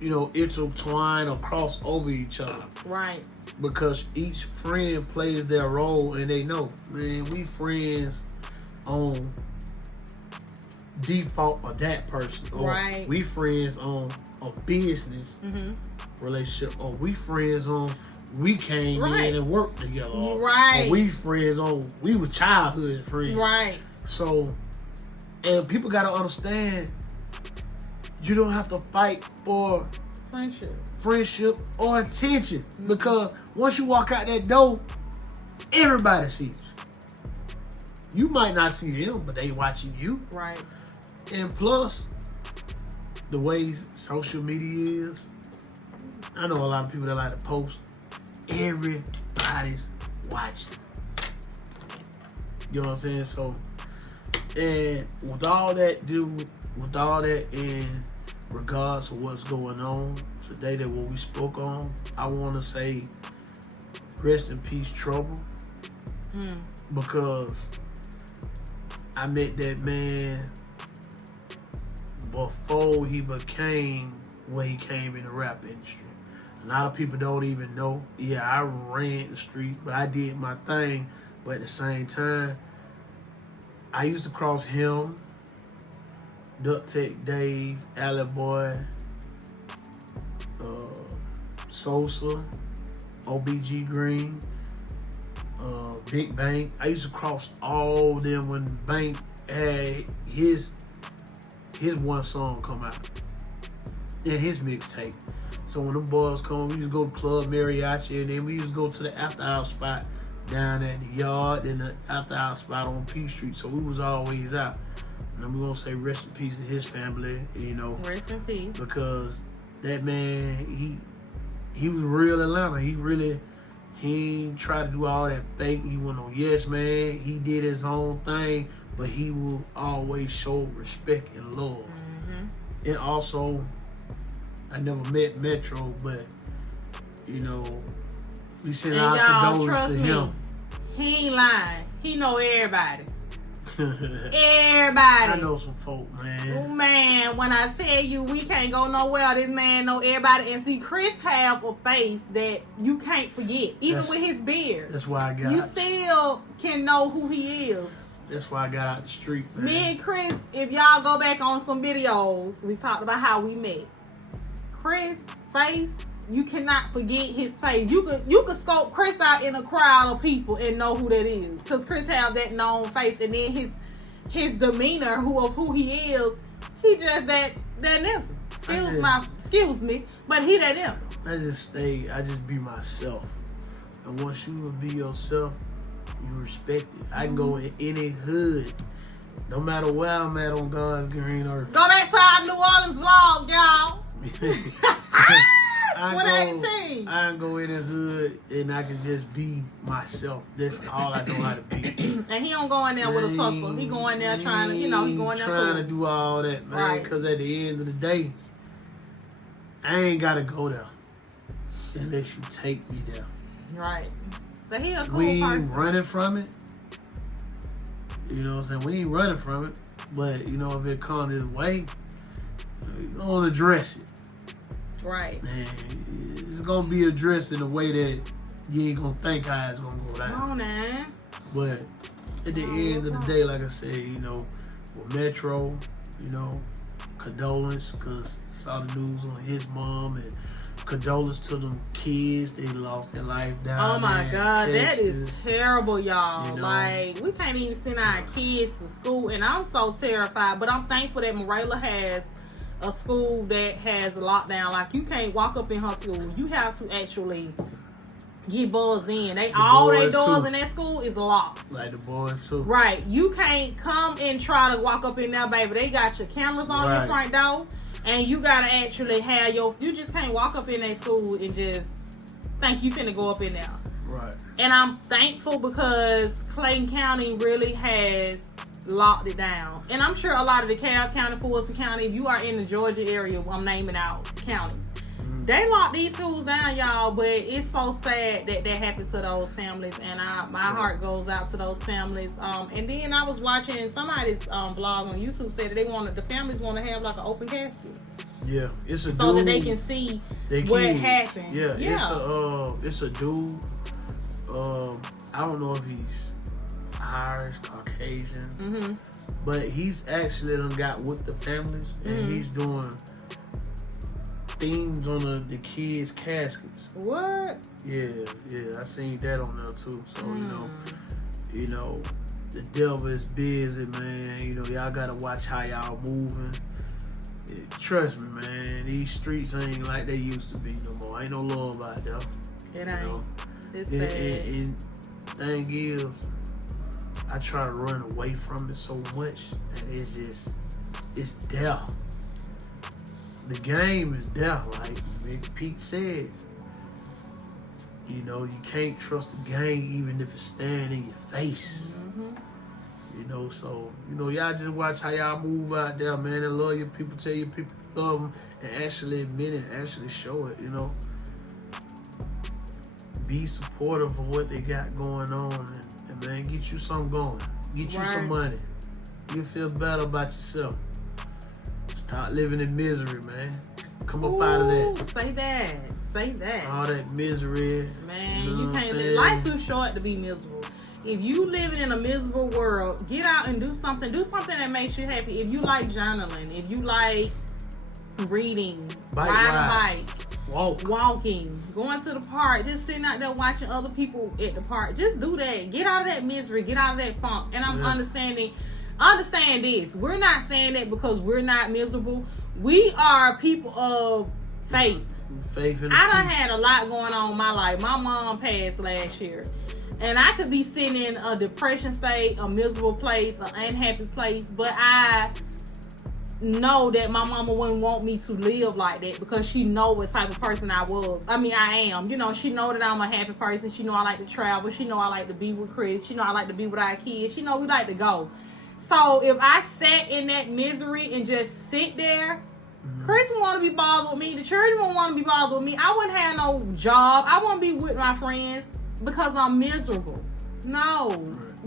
intertwine or cross over each other. Right. Because each friend plays their role, and they know, man, we friends on default of that person. Or right. We friends on a business relationship. Or we friends on we came in and worked together. Or we friends on we were childhood friends. Right. So, and people gotta understand, you don't have to fight for friendship or attention. Because once you walk out that door, everybody sees you. You might not see them, but they watching you. Right. And plus, the way social media is, I know a lot of people that like to post. Everybody's watching. You know what I'm saying? So, and with all that in regards to what's going on today, that what we spoke on, I want to say rest in peace, Trouble. Because I met that man before he became what he came in the rap industry. A lot of people don't even know. Yeah, I ran the streets, but I did my thing. But at the same time, I used to cross him, Duck Tech Dave, Alley Boy, Sosa, OBG Green, Big Bank. I used to cross all them when Bank had his one song come out and his mixtape. So when them boys come, we used to go to Club Mariachi, and then we used to go to the after hour spot down at the yard, and the after hour spot on P Street. So we was always out. And I'm gonna say rest in peace to his family, you know. Rest in peace. Because that man, he was real Atlanta. He ain't try to do all that fake. He went on Yes Man. He did his own thing, but he will always show respect and love. And also, I never met Metro, but you know, we send our condolences to him. He ain't lying. He know everybody. Everybody. I know some folk, man. Oh man, when I tell you we can't go nowhere, this man know everybody. And see, Chris have a face that you can't forget, even with his beard. That's why I got. You still can know who he is. That's why I got out the street, man. Me and Chris, if y'all go back on some videos, we talked about how we met. Chris' face, you cannot forget his face. You could scope Chris out in a crowd of people and know who that is, because Chris have that known face, and then his demeanor, who he is, he just that nigga. Excuse me, but he that nigga. I just be myself, and once you will be yourself, you respect it. I can go in any hood, no matter where I'm at on God's green earth. Go back to our New Orleans vlog, y'all. 2018. I can go in the hood and I can just be myself. That's all I know how to be. And he don't go in there with a tussle. He go in there trying to, he going there trying to do all that, man. Right. Because at the end of the day, I ain't got to go there unless you take me there. Right. But he a cool we person. ain't running from it. You know what I'm saying? We ain't running from it. But, you know, if it comes this way, we're going to address it. Right. And it's going to be addressed in a way that you ain't going to think how it's going to go down. Come on, man. But at the end of the day, like I said, you know, with Metro, you know, condolence, because saw the news on his mom, and condolence to them kids. They lost their life down Oh my there God, in that Texas. is terrible, y'all. You know? Like, we can't even send our kids to school, and I'm so terrified. But I'm thankful that Morella has a school that has a lockdown. Like, you can't walk up in her school. You have to actually get buzzed in. All their doors in that school is locked. Like the boys too. Right. You can't come and try to walk up in there, baby. They got your cameras on your front door. And you gotta actually have you just can't walk up in that school and just think you finna go up in there. Right. And I'm thankful because Clayton County really has locked it down. And I'm sure a lot of the DeKalb County, Fulton County, if you are in the Georgia area, I'm naming out counties, they locked these schools down, y'all. But it's so sad that happened to those families, and my heart goes out to those families. And then I was watching somebody's vlog on YouTube, said that the families want to have like an open casket. Yeah, it's a dude, so that they can see what happened. Yeah, it's a dude. I don't know if he's Irish, Caucasian, but he's actually done got with the families, and he's doing themes on the kids' caskets. What? Yeah, I seen that on there too. So you know, the devil is busy, man. You know, y'all gotta watch how y'all moving. Yeah, trust me, man. These streets ain't like they used to be no more. Ain't no love out there. It ain't. It's and, sad. And thing is, I try to run away from it so much that it's there. The game is there, like Big Pete said. You know, you can't trust the game even if it's staring in your face. You know, so, you know, y'all just watch how y'all move out there, man, and love your people, tell your people you love them, and actually admit it, actually show it, you know. Be supportive of what they got going on, and man, get you something going. Get you some money. You feel better about yourself. Stop living in misery, man. Come up out of that. Say that. Say that. All that misery. Man, you can't. Life's too short to be miserable. If you living in a miserable world, get out and do something. Do something that makes you happy. If you like journaling, if you like reading, riding a bike, walking, going to the park, just sitting out there watching other people at the park. Just do that. Get out of that misery. Get out of that funk. And I'm understand this. We're not saying that because we're not miserable. We are people of faith. Faith and I done had a lot going on in my life. My mom passed last year. And I could be sitting in a depression state, a miserable place, an unhappy place, but I know that my mama wouldn't want me to live like that because she know what type of person I was. I mean, I am. You know, she know that I'm a happy person. She know I like to travel. She know I like to be with Chris. She know I like to be with our kids. She know we like to go. So if I sat in that misery and just sit there, Chris won't want to be bothered with me. The church won't want to be bothered with me. I wouldn't have no job. I wouldn't be with my friends because I'm miserable. No.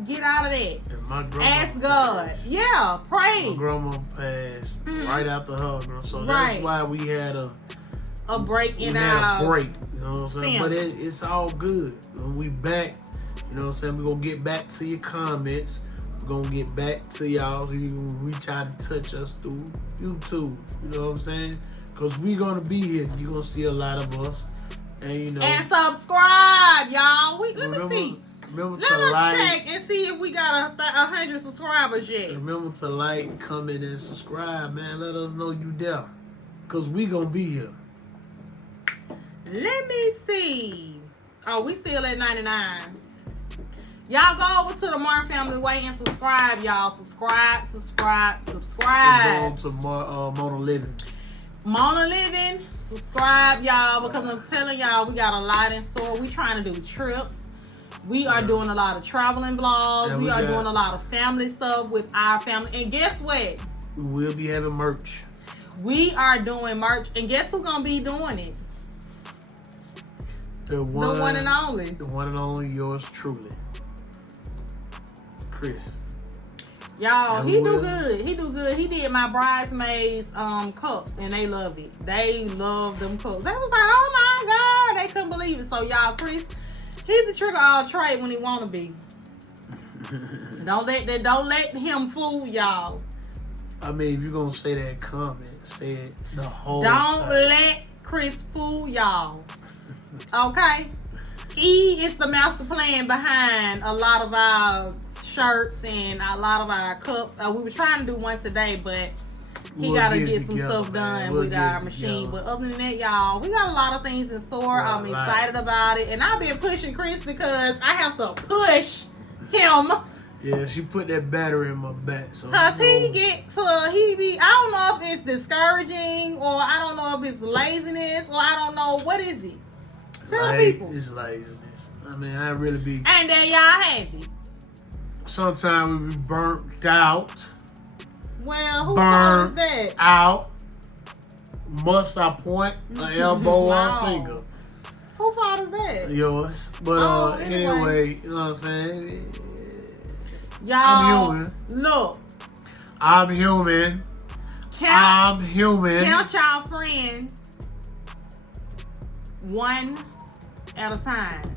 Get out of that. And my grandma ask God. passed. Yeah. Pray. My grandma passed right after her. So that's why we had a break in our... a break. You know what I'm saying? Family. But it's all good. When we back, you know what I'm saying? We're going to get back to your comments. We're going to get back to y'all. So you can reach out and touch us through YouTube. You know what I'm saying? Because we're going to be here. You're going to see a lot of us. And, you know. And subscribe, y'all. Let me see. Remember Let us check and see if we got 100 subscribers yet. Remember to like, comment, and subscribe, man. Let us know you there. Because we going to be here. Let me see. Oh, we still at 99. Y'all go over to the Martin Family Way and subscribe, y'all. Subscribe. And go to Mona Living. Mona Living. Subscribe, y'all, because I'm telling y'all, we got a lot in store. We trying to do trips. We are doing a lot of traveling vlogs. And we are doing a lot of family stuff with our family. And guess what? We will be having merch. We are doing merch. And guess who's going to be doing it? The one and only. The one and only, yours truly. Chris. Y'all, he do good. He do good. He did my bridesmaids cups, and they loved it. They love them cups. They was like, oh my God. They couldn't believe it. So y'all, Chris, he's the trick of all trade when he want to be. Don't let him fool y'all. I mean, if you're going to say that comment, say it the whole time. Don't let Chris fool y'all. Okay? He is the master plan behind a lot of our shirts and a lot of our cups. We were trying to do one today, but he got to get some stuff done with our machine. But other than that, y'all, we got a lot of things in store. I'm excited about it. And I've been pushing Chris because I have to push him. Yeah, she put that battery in my back. So because I don't know if it's discouraging or I don't know if it's laziness or I don't know. What is it? Tell people. It's laziness. I mean, I really be. And then y'all happy. Sometimes we be burnt out. Well, who fault is that? Out. Must I point an elbow or a finger? Who fault is that? Yours. But anyway, you know what I'm saying? Y'all, I'm human. Look. I'm human. I'm human. Count y'all friends one at a time.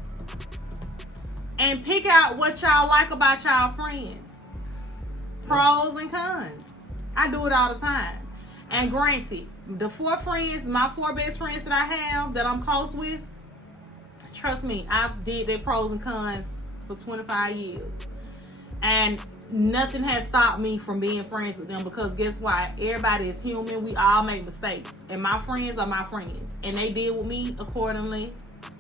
And pick out what y'all like about y'all friends. Pros and cons. I do it all the time. And granted, the 4 friends, my 4 best friends that I have, that I'm close with, trust me, I've did their pros and cons for 25 years. And nothing has stopped me from being friends with them because guess what? Everybody is human. We all make mistakes. And my friends are my friends. And they deal with me accordingly.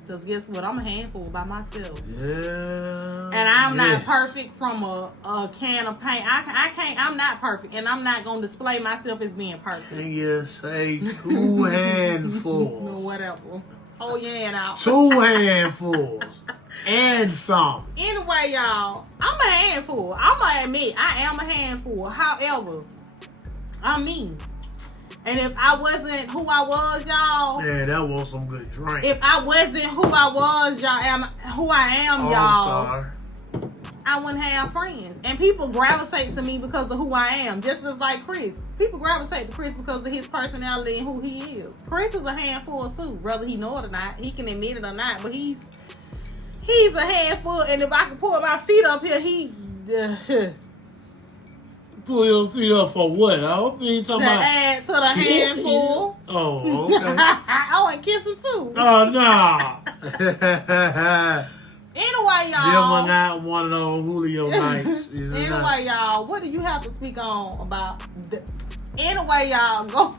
Because guess what? I'm a handful by myself. Yeah. And I'm not perfect from a can of paint. I can't, I'm not perfect. And I'm not going to display myself as being perfect. Can you say 2 handfuls? No, whatever. Hold your hand out. 2 handfuls. And some. Anyway, y'all, I'm a handful. I'm going to admit, I am a handful. However, I'm me. And if I wasn't who I was, y'all. Yeah, that was some good drink. If I wasn't who I was, who I am, y'all. I'm sorry. I wouldn't have friends. And people gravitate to me because of who I am. Just as like Chris. People gravitate to Chris because of his personality and who he is. Chris is a handful too. Whether he know it or not. He can admit it or not. But he's a handful. And if I can pull my feet up here, he... Pull your feet up for what? I hope you ain't talking about... add to the handful. Oh, okay. Oh, and kiss him too. Oh, no. Anyway, y'all. Them are not one of those Julio nights. Anyway, y'all. What do you have to speak on about... Anyway, y'all. Go...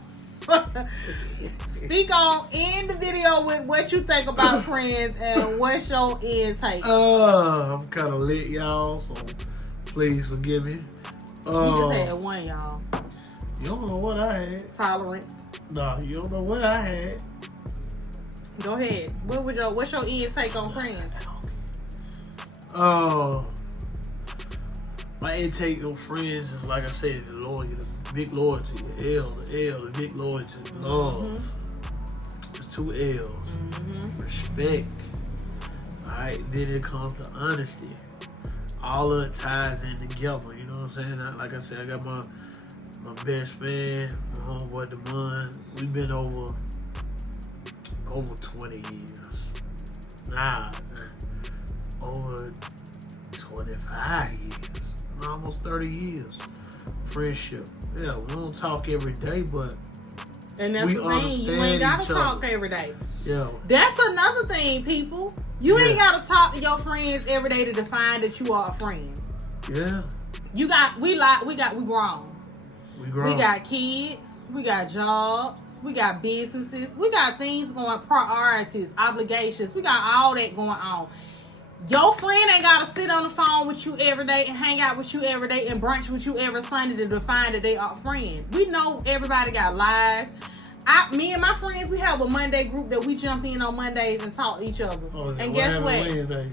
Speak on, end the video with what you think about friends and what's your intake. I'm kind of lit, y'all, so please forgive me. You just had one, y'all. You don't know what I had. Tolerance. No, you don't know what I had. Go ahead. What's your intake on friends? My intake on friends is, like I said, the loyalty, the big loyalty, the L, the big loyalty, love. It's 2 L's. Respect. Alright, then it comes to honesty. All of it ties in together, you know what I'm saying? Like I said, I got my best man, my homeboy Damon. We've been over 20 years. Nah, over 25 years. Almost 30 years. Friendship. Yeah, we don't talk every day, but and that's we the thing. understand You ain't gotta each talk other. every day. Yeah. That's another thing, people. You ain't gotta talk to your friends every day to define that you are a friend. Yeah. We grown. We grown. We got kids. We got jobs. We got businesses. We got things going, priorities, obligations. We got all that going on. Your friend ain't gotta sit on the phone with you every day and hang out with you every day and brunch with you every Sunday to define that they are friends. We know everybody got lives. Me and my friends, we have a Monday group that we jump in on Mondays and talk to each other. And guess what? Wednesday?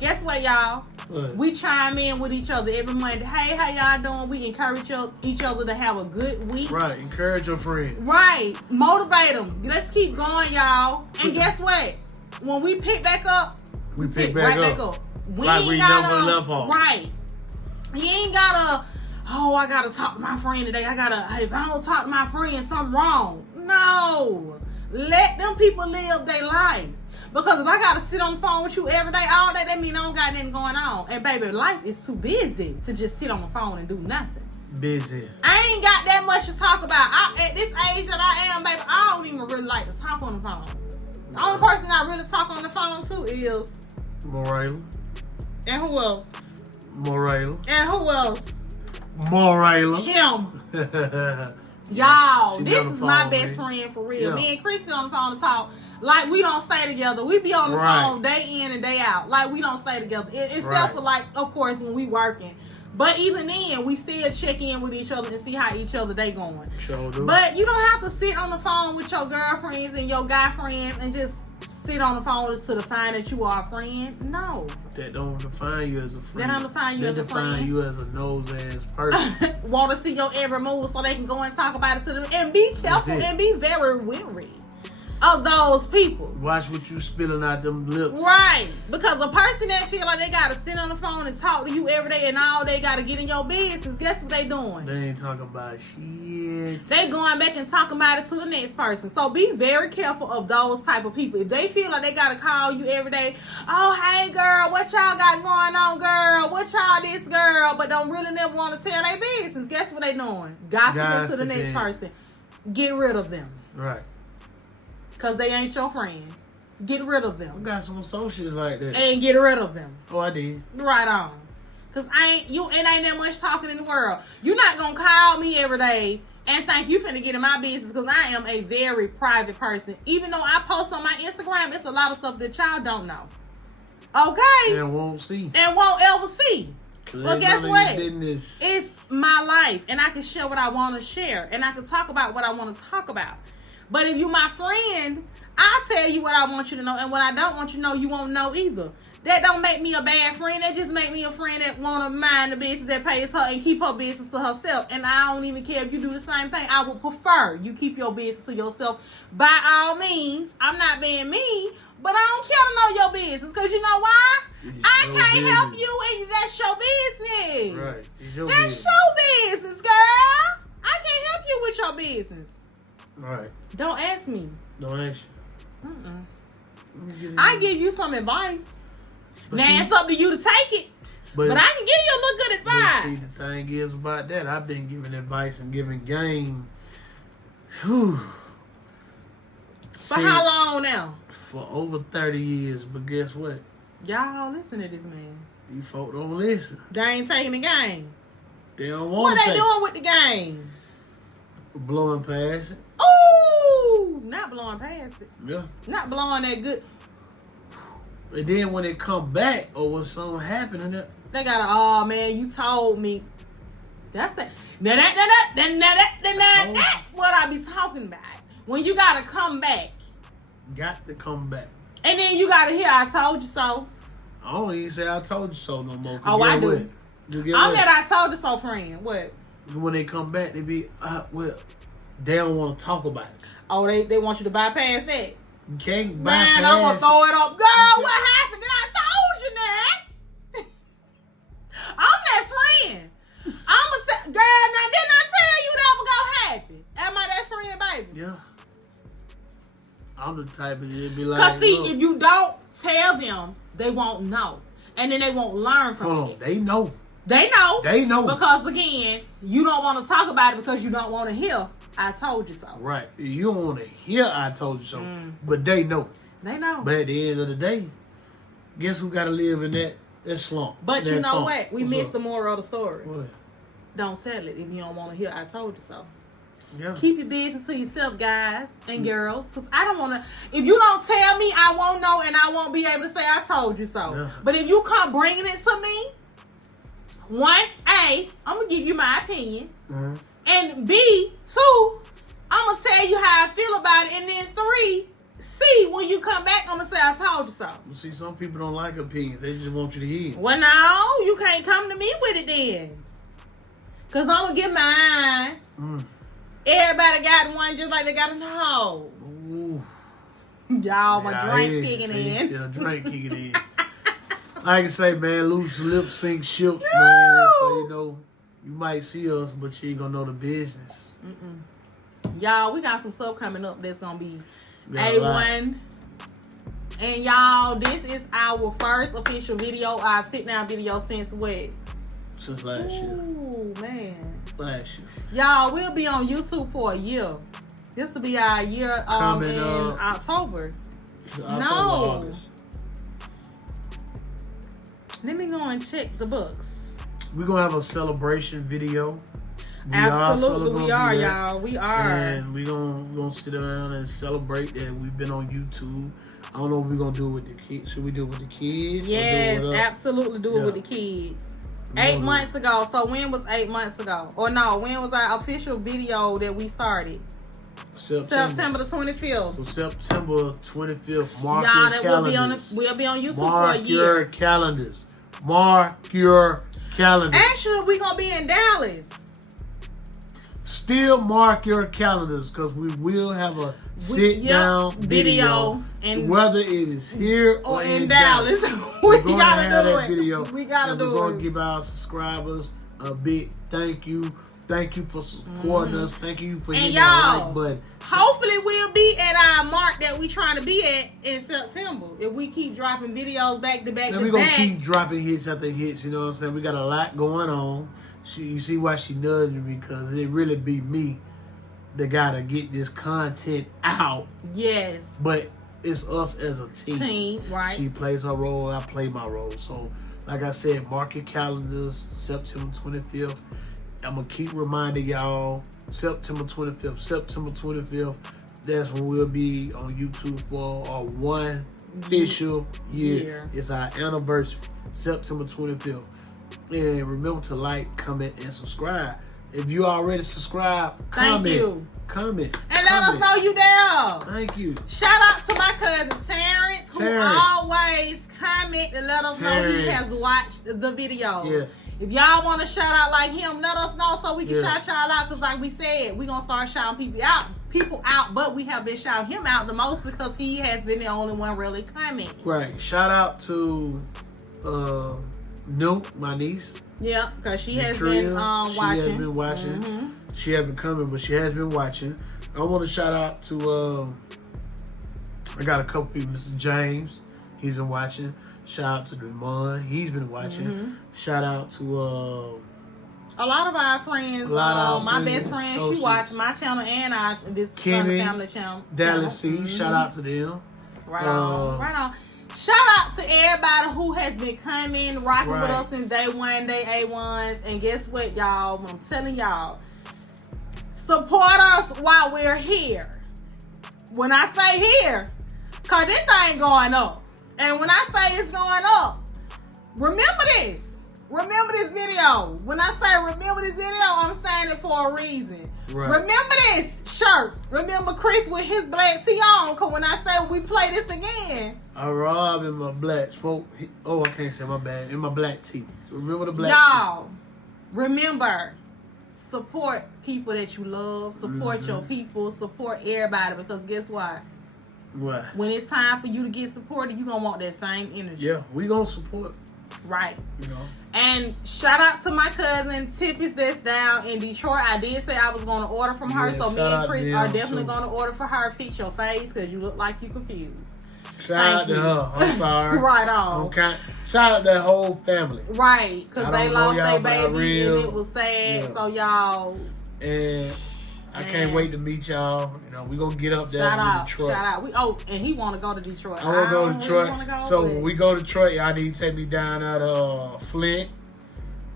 Guess what, y'all? What? We chime in with each other every Monday. Hey, how y'all doing? We encourage each other to have a good week. Right. Encourage your friends. Right. Motivate them. Let's keep going, y'all. And guess what? When we pick back up, we pick back up. We like ain't we gotta, never left off. Right. You ain't gotta, I gotta talk to my friend today. If I don't talk to my friend, something wrong. No. Let them people live their life. Because if I gotta sit on the phone with you every day, all day, that means I don't got nothing going on. And baby, life is too busy to just sit on the phone and do nothing. Busy. I ain't got that much to talk about. At this age that I am, baby, I don't even really like to talk on the phone. The only person I really talk on the phone to is Morayla. And who else? Morayla. And who else? Morayla. Him. Y'all, She this on the is phone, my best man. friend for real. Yeah. Me and Chris sit on the phone to talk. Like, we don't stay together. We be on the Right. phone day in and day out. Like, we don't stay together. Except Right. for, like, of course, when we working. But even then, we still check in with each other and see how each other day going. Sure do. But you don't have to sit on the phone with your girlfriends and your guy friends and just sit on the phone to define that you are a friend. No. That don't define you as a friend. That don't define you as a friend. That define you as a nose-ass person. Want to see your every move so they can go and talk about it to them. And be careful and be very wary of those people. Watch what you spilling out them lips. Right. Because a person that feel like they got to sit on the phone and talk to you every day and all they got to get in your business, guess what they doing? They ain't talking about shit. They going back and talking about it to the next person. So be very careful of those type of people. If they feel like they got to call you every day, oh, hey, girl, what y'all got going on, girl? What y'all this, girl? But don't really never want to tell their business. Guess what they doing? Gossiping to the next person. Get rid of them. Right. Because they ain't your friend. Get rid of them. I got some associates like that. And get rid of them. Oh, I did. Right on. Because it ain't that much talking in the world. You're not going to call me every day And think you finna get in my business because I am a very private person. Even though I post on my Instagram, it's a lot of stuff that y'all don't know. Okay? And won't see. And won't ever see. Well, guess what? Business. It's my life. And I can share what I want to share. And I can talk about what I want to talk about. But if you my friend, I'll tell you what I want you to know. And what I don't want you to know, you won't know either. That don't make me a bad friend. That just make me a friend that want to mind the business that pays her and keep her business to herself. And I don't even care if you do the same thing. I would prefer you keep your business to yourself. By all means, I'm not being mean, but I don't care to know your business. Because you know why? I can't help you and that's your business. Right. It's your that's business. your business, girl. I can't help you with your business. Right. Don't ask me. Don't ask you. I give you some advice. But now see, it's up to you to take it. But I can give you a little good advice. But see, the thing is about that, I've been giving advice and giving game. Whew. For how long now? For over 30 years. But guess what? Y'all listen to this man. These folk don't listen. They ain't taking the game. They don't want to What take they doing with the game? blowing past it. Ooh, not blowing past it. Yeah. Not blowing that good. And then when it come back or when something happening, They got oh man, you told me. That's it. That's what I be talking about. When you gotta come back. got to come back. And then you gotta hear I told you so. I don't even say I told you so no more. Oh, I do. I'm what? that I told you so friend. What? When they come back, they be, well, they don't want to talk about it. Oh, they want you to bypass that? You can't bypass Man, I'm gonna throw it up. Girl, what happened? I told you that. I'm that friend. Girl, now didn't I tell you that was gonna happen? Am I that friend, baby? Yeah. I'm the type of it be like. Cause see, look, if you don't tell them, they won't know. And then they won't learn from hold on, it. they know. They know. They know. Because again, you don't want to talk about it because you don't want to hear I told you so. Right. You don't want to hear I told you so. But they know. They know. But at the end of the day, guess who got to live in that slump? But you know what? We missed up? the moral of the story. What? Don't tell it if you don't want to hear I told you so. Yeah. Keep your business to yourself, guys and girls. Because I don't want to... If you don't tell me, I won't know and I won't be able to say I told you so. Yeah. But if you come bringing it to me, one, A, I'm going to give you my opinion. Mm-hmm. And B, two, I'm going to tell you how I feel about it. And then three, C, when you come back, I'm going to say I told you so. Well, see, some people don't like opinions. They just want you to hear. Well, no, you can't come to me with it then. Because I'm going to give mine. Everybody got one just like they got a no. Ooh. Y'all, my drink kicking in. Yeah, drink kicking in. Like I say, man, loose lips sink ships, man. So, you know, you might see us, but you ain't gonna know the business. Y'all, we got some stuff coming up that's gonna be Got A1. And y'all, this is our first official video, our sit-down video since what? Since last year. Ooh, man. Last year. Y'all, we'll be on YouTube for a year. This will be our year in October. No. August. Let me go and check the books. We're gonna have a celebration video. Absolutely, we are, y'all. We are. And we're gonna sit around and celebrate that we've been on YouTube. I don't know if we're gonna do it with the kids. Should we do it with the kids? Yes, or do it with us? absolutely do it with the kids. 8 months ago. So when was 8 months ago? Or no, when was our official video that we started? September the 25th. So September 25th. Mark y'all, your that calendars. we'll be on YouTube Mark for a year. your calendars. Mark your calendars. Actually, we're gonna be in Dallas. Still mark your calendars because we will have a sit-down video, and whether it is here or in Dallas. We're we going gotta to have do that it. video. We gotta do it. We're going to give our subscribers a big thank you. Thank you for supporting us. Thank you for hitting that like button. Hopefully we'll be at our mark that we trying to be at in September. If we keep dropping videos back to back Now to we're back. going to keep dropping hits after hits, you know what I'm saying? We got a lot going on. You see why she nudged me, because it really be me that got to get this content out. Yes. But it's us as a team. Right. She plays her role, I play my role. So, like I said, mark your calendars, September 25th. I'm going to keep reminding y'all, September 25th, that's when we'll be on YouTube for our 1 official year. It's our anniversary, September 25th. And remember to like, comment, and subscribe. If you already subscribed, comment. Comment. And let us know you there. Thank you. Shout out to my cousin Terrence, who always comment and let us know he has watched the video. Yeah. If y'all want to shout out like him, let us know so we can shout y'all out. Because like we said, we're going to start shouting people out. But we have been shouting him out the most because he has been the only one really commenting. Right. Shout out to Nuke, my niece. Yeah, because she has been watching. She has been watching. Mm-hmm. She hasn't coming, but she has been watching. I want to shout out to, I got a couple people. Mr. James, he's been watching. Shout out to Damon, he's been watching. Mm-hmm. Shout out to a lot of our friends. My best friend, she watched my channel and this family channel. Dallas C, shout out to them. Right on. Shout out to everybody who has been coming, rocking with us since day one, day A1s. And guess what, y'all? I'm telling y'all, support us while we're here. When I say here, because this thing going up. And when I say it's going up, remember this. Remember this video. When I say remember this video, I'm saying it for a reason. Right. Remember this shirt. Remember Chris with his black tee on. Because when I say we play this again. I rob in my black smoke. Oh, I can't say my bad. In my black tee. So remember the black tee. Y'all, remember, support people that you love. Support your people. Support everybody. Because guess what? What? When it's time for you to get supported, you're going to want that same energy. Yeah, we going to support. Right. You know. And shout out to my cousin Tippis that's down in Detroit. I did say I was going to order from her, so me and Chris are definitely going to order for her. Fix your face because you look like you confused. Shout out to her. I'm sorry. Right on. Okay. Shout out that whole family. Right, because they lost their baby and it was sad. Yeah. So y'all. And I can't wait to meet y'all. You know, we gonna get up there in Detroit. Shout out. And he wanna go to Detroit. I wanna go to Detroit. So when we go to Detroit, y'all need to take me down at Flint,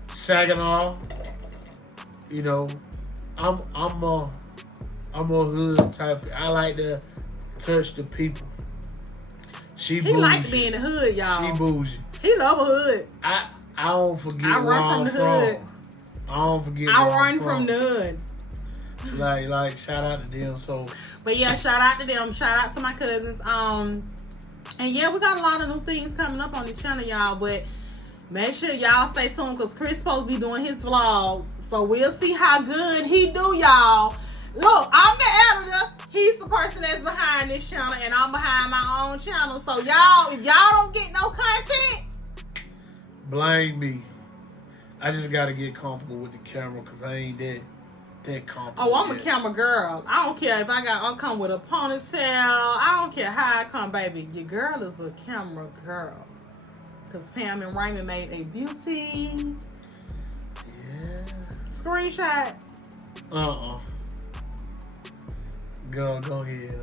Saginaw. You know, I'm a hood type. I like to touch the people. He like being the hood, y'all. She bougie. He love a hood. I don't forget where I'm from. I don't forget. I run from the hood. Like shout out to them. So, but yeah, shout out to them. Shout out to my cousins. And yeah, we got a lot of new things coming up on the channel, y'all. But make sure y'all stay tuned because Chris supposed to be doing his vlogs. So we'll see how good he do, y'all. Look, I'm the editor. He's the person that's behind this channel, and I'm behind my own channel. So y'all, if y'all don't get no content, blame me. I just gotta get comfortable with the camera because I ain't that comfortable. Oh, I'm a camera girl. I don't care if I come with a ponytail. I don't care how I come, baby. Your girl is a camera girl. Because Pam and Raymond made a beauty. Yeah. Screenshot. Go ahead.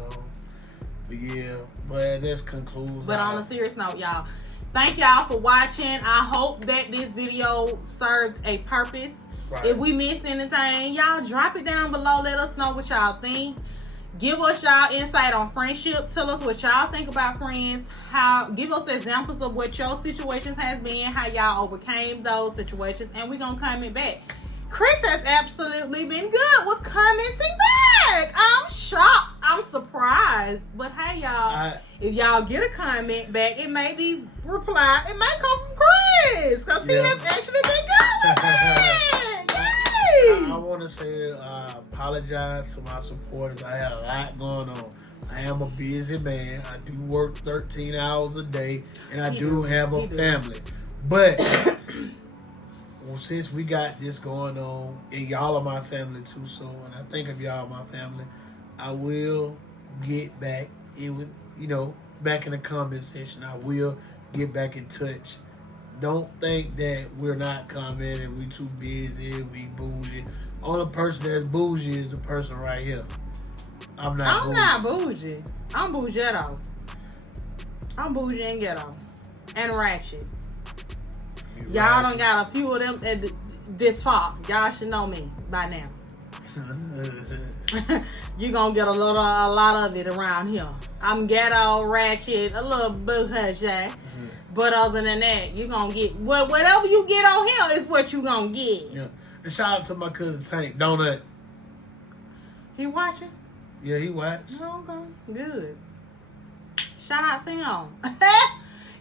But yeah, but that's concludes. But on a serious note, y'all, thank y'all for watching. I hope that this video served a purpose. Right. If we missed anything, y'all drop it down below. Let us know what y'all think. Give us y'all insight on friendship. Tell us what y'all think about friends. Give us examples of what your situations has been, how y'all overcame those situations, and we're gonna comment back. Chris has absolutely been good with commenting back. I'm shocked. I'm surprised. But hey, y'all, if y'all get a comment back, it may be replied. It may come from Chris because he has actually been good with it. I want to say I apologize to my supporters. I had a lot going on. I am a busy man. I do work 13 hours a day, and I do have a family. But well, since we got this going on, and y'all are my family too, so when I think of y'all my family, I will get back in, back in the comment section. I will get back in touch. Don't think that we're not coming and we too busy, we bougie. Only person that's bougie is the person right here. I'm not bougie. I'm bougie ghetto. I'm bougie and ghetto. And ratchet. Y'all done got a few of them. this far. Y'all should know me by now. You gonna get a lot of it around here. I'm ghetto, ratchet, a little boo-hush, but other than that, you gonna get whatever you get on here is what you gonna get. Yeah. And shout out to my cousin Tank Donut. He watching? Yeah, he watched. Oh, okay, good. Shout out to him.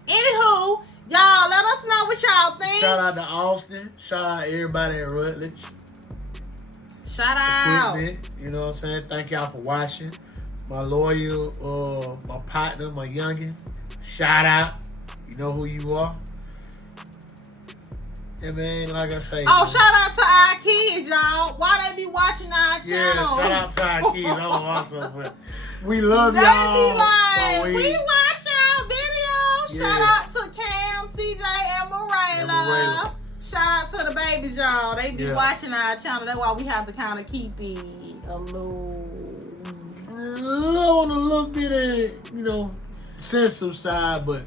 Anywho, y'all, let us know what y'all think. Shout out to Austin. Shout out everybody at Rutledge. Shout out. Equipment, you know what I'm saying? Thank y'all for watching. My loyal, my partner, my youngin. Shout out. You know who you are. And man, like I say. Oh, shout out to our kids, y'all. Why they be watching our channel? Yeah, shout out to our kids. I don't also, but we love They y'all. be like, we watch y'all videos. Yeah. Shout out to Cam, CJ, and Morayla. Shout out to the babies, y'all. They be watching our channel. That's why we have to kind of keep it a little on a little bit of, you know, sensitive side, but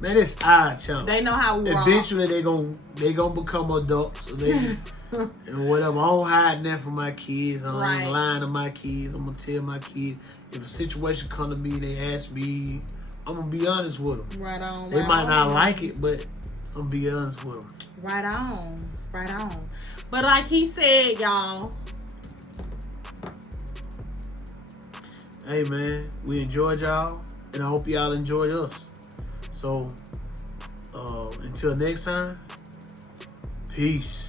man, it's our channel. They know how we roll. Eventually, they gonna become adults. So they and whatever. I don't hide nothing from my kids. I ain't lying to my kids. I'm gonna tell my kids if a situation come to me, they ask me, I'm gonna be honest with them. Right on. They might not like it, but I'm gonna be honest with them. Right on. Right on. But like he said, y'all. Hey man, we enjoyed y'all, and I hope y'all enjoyed us. So, until next time, peace.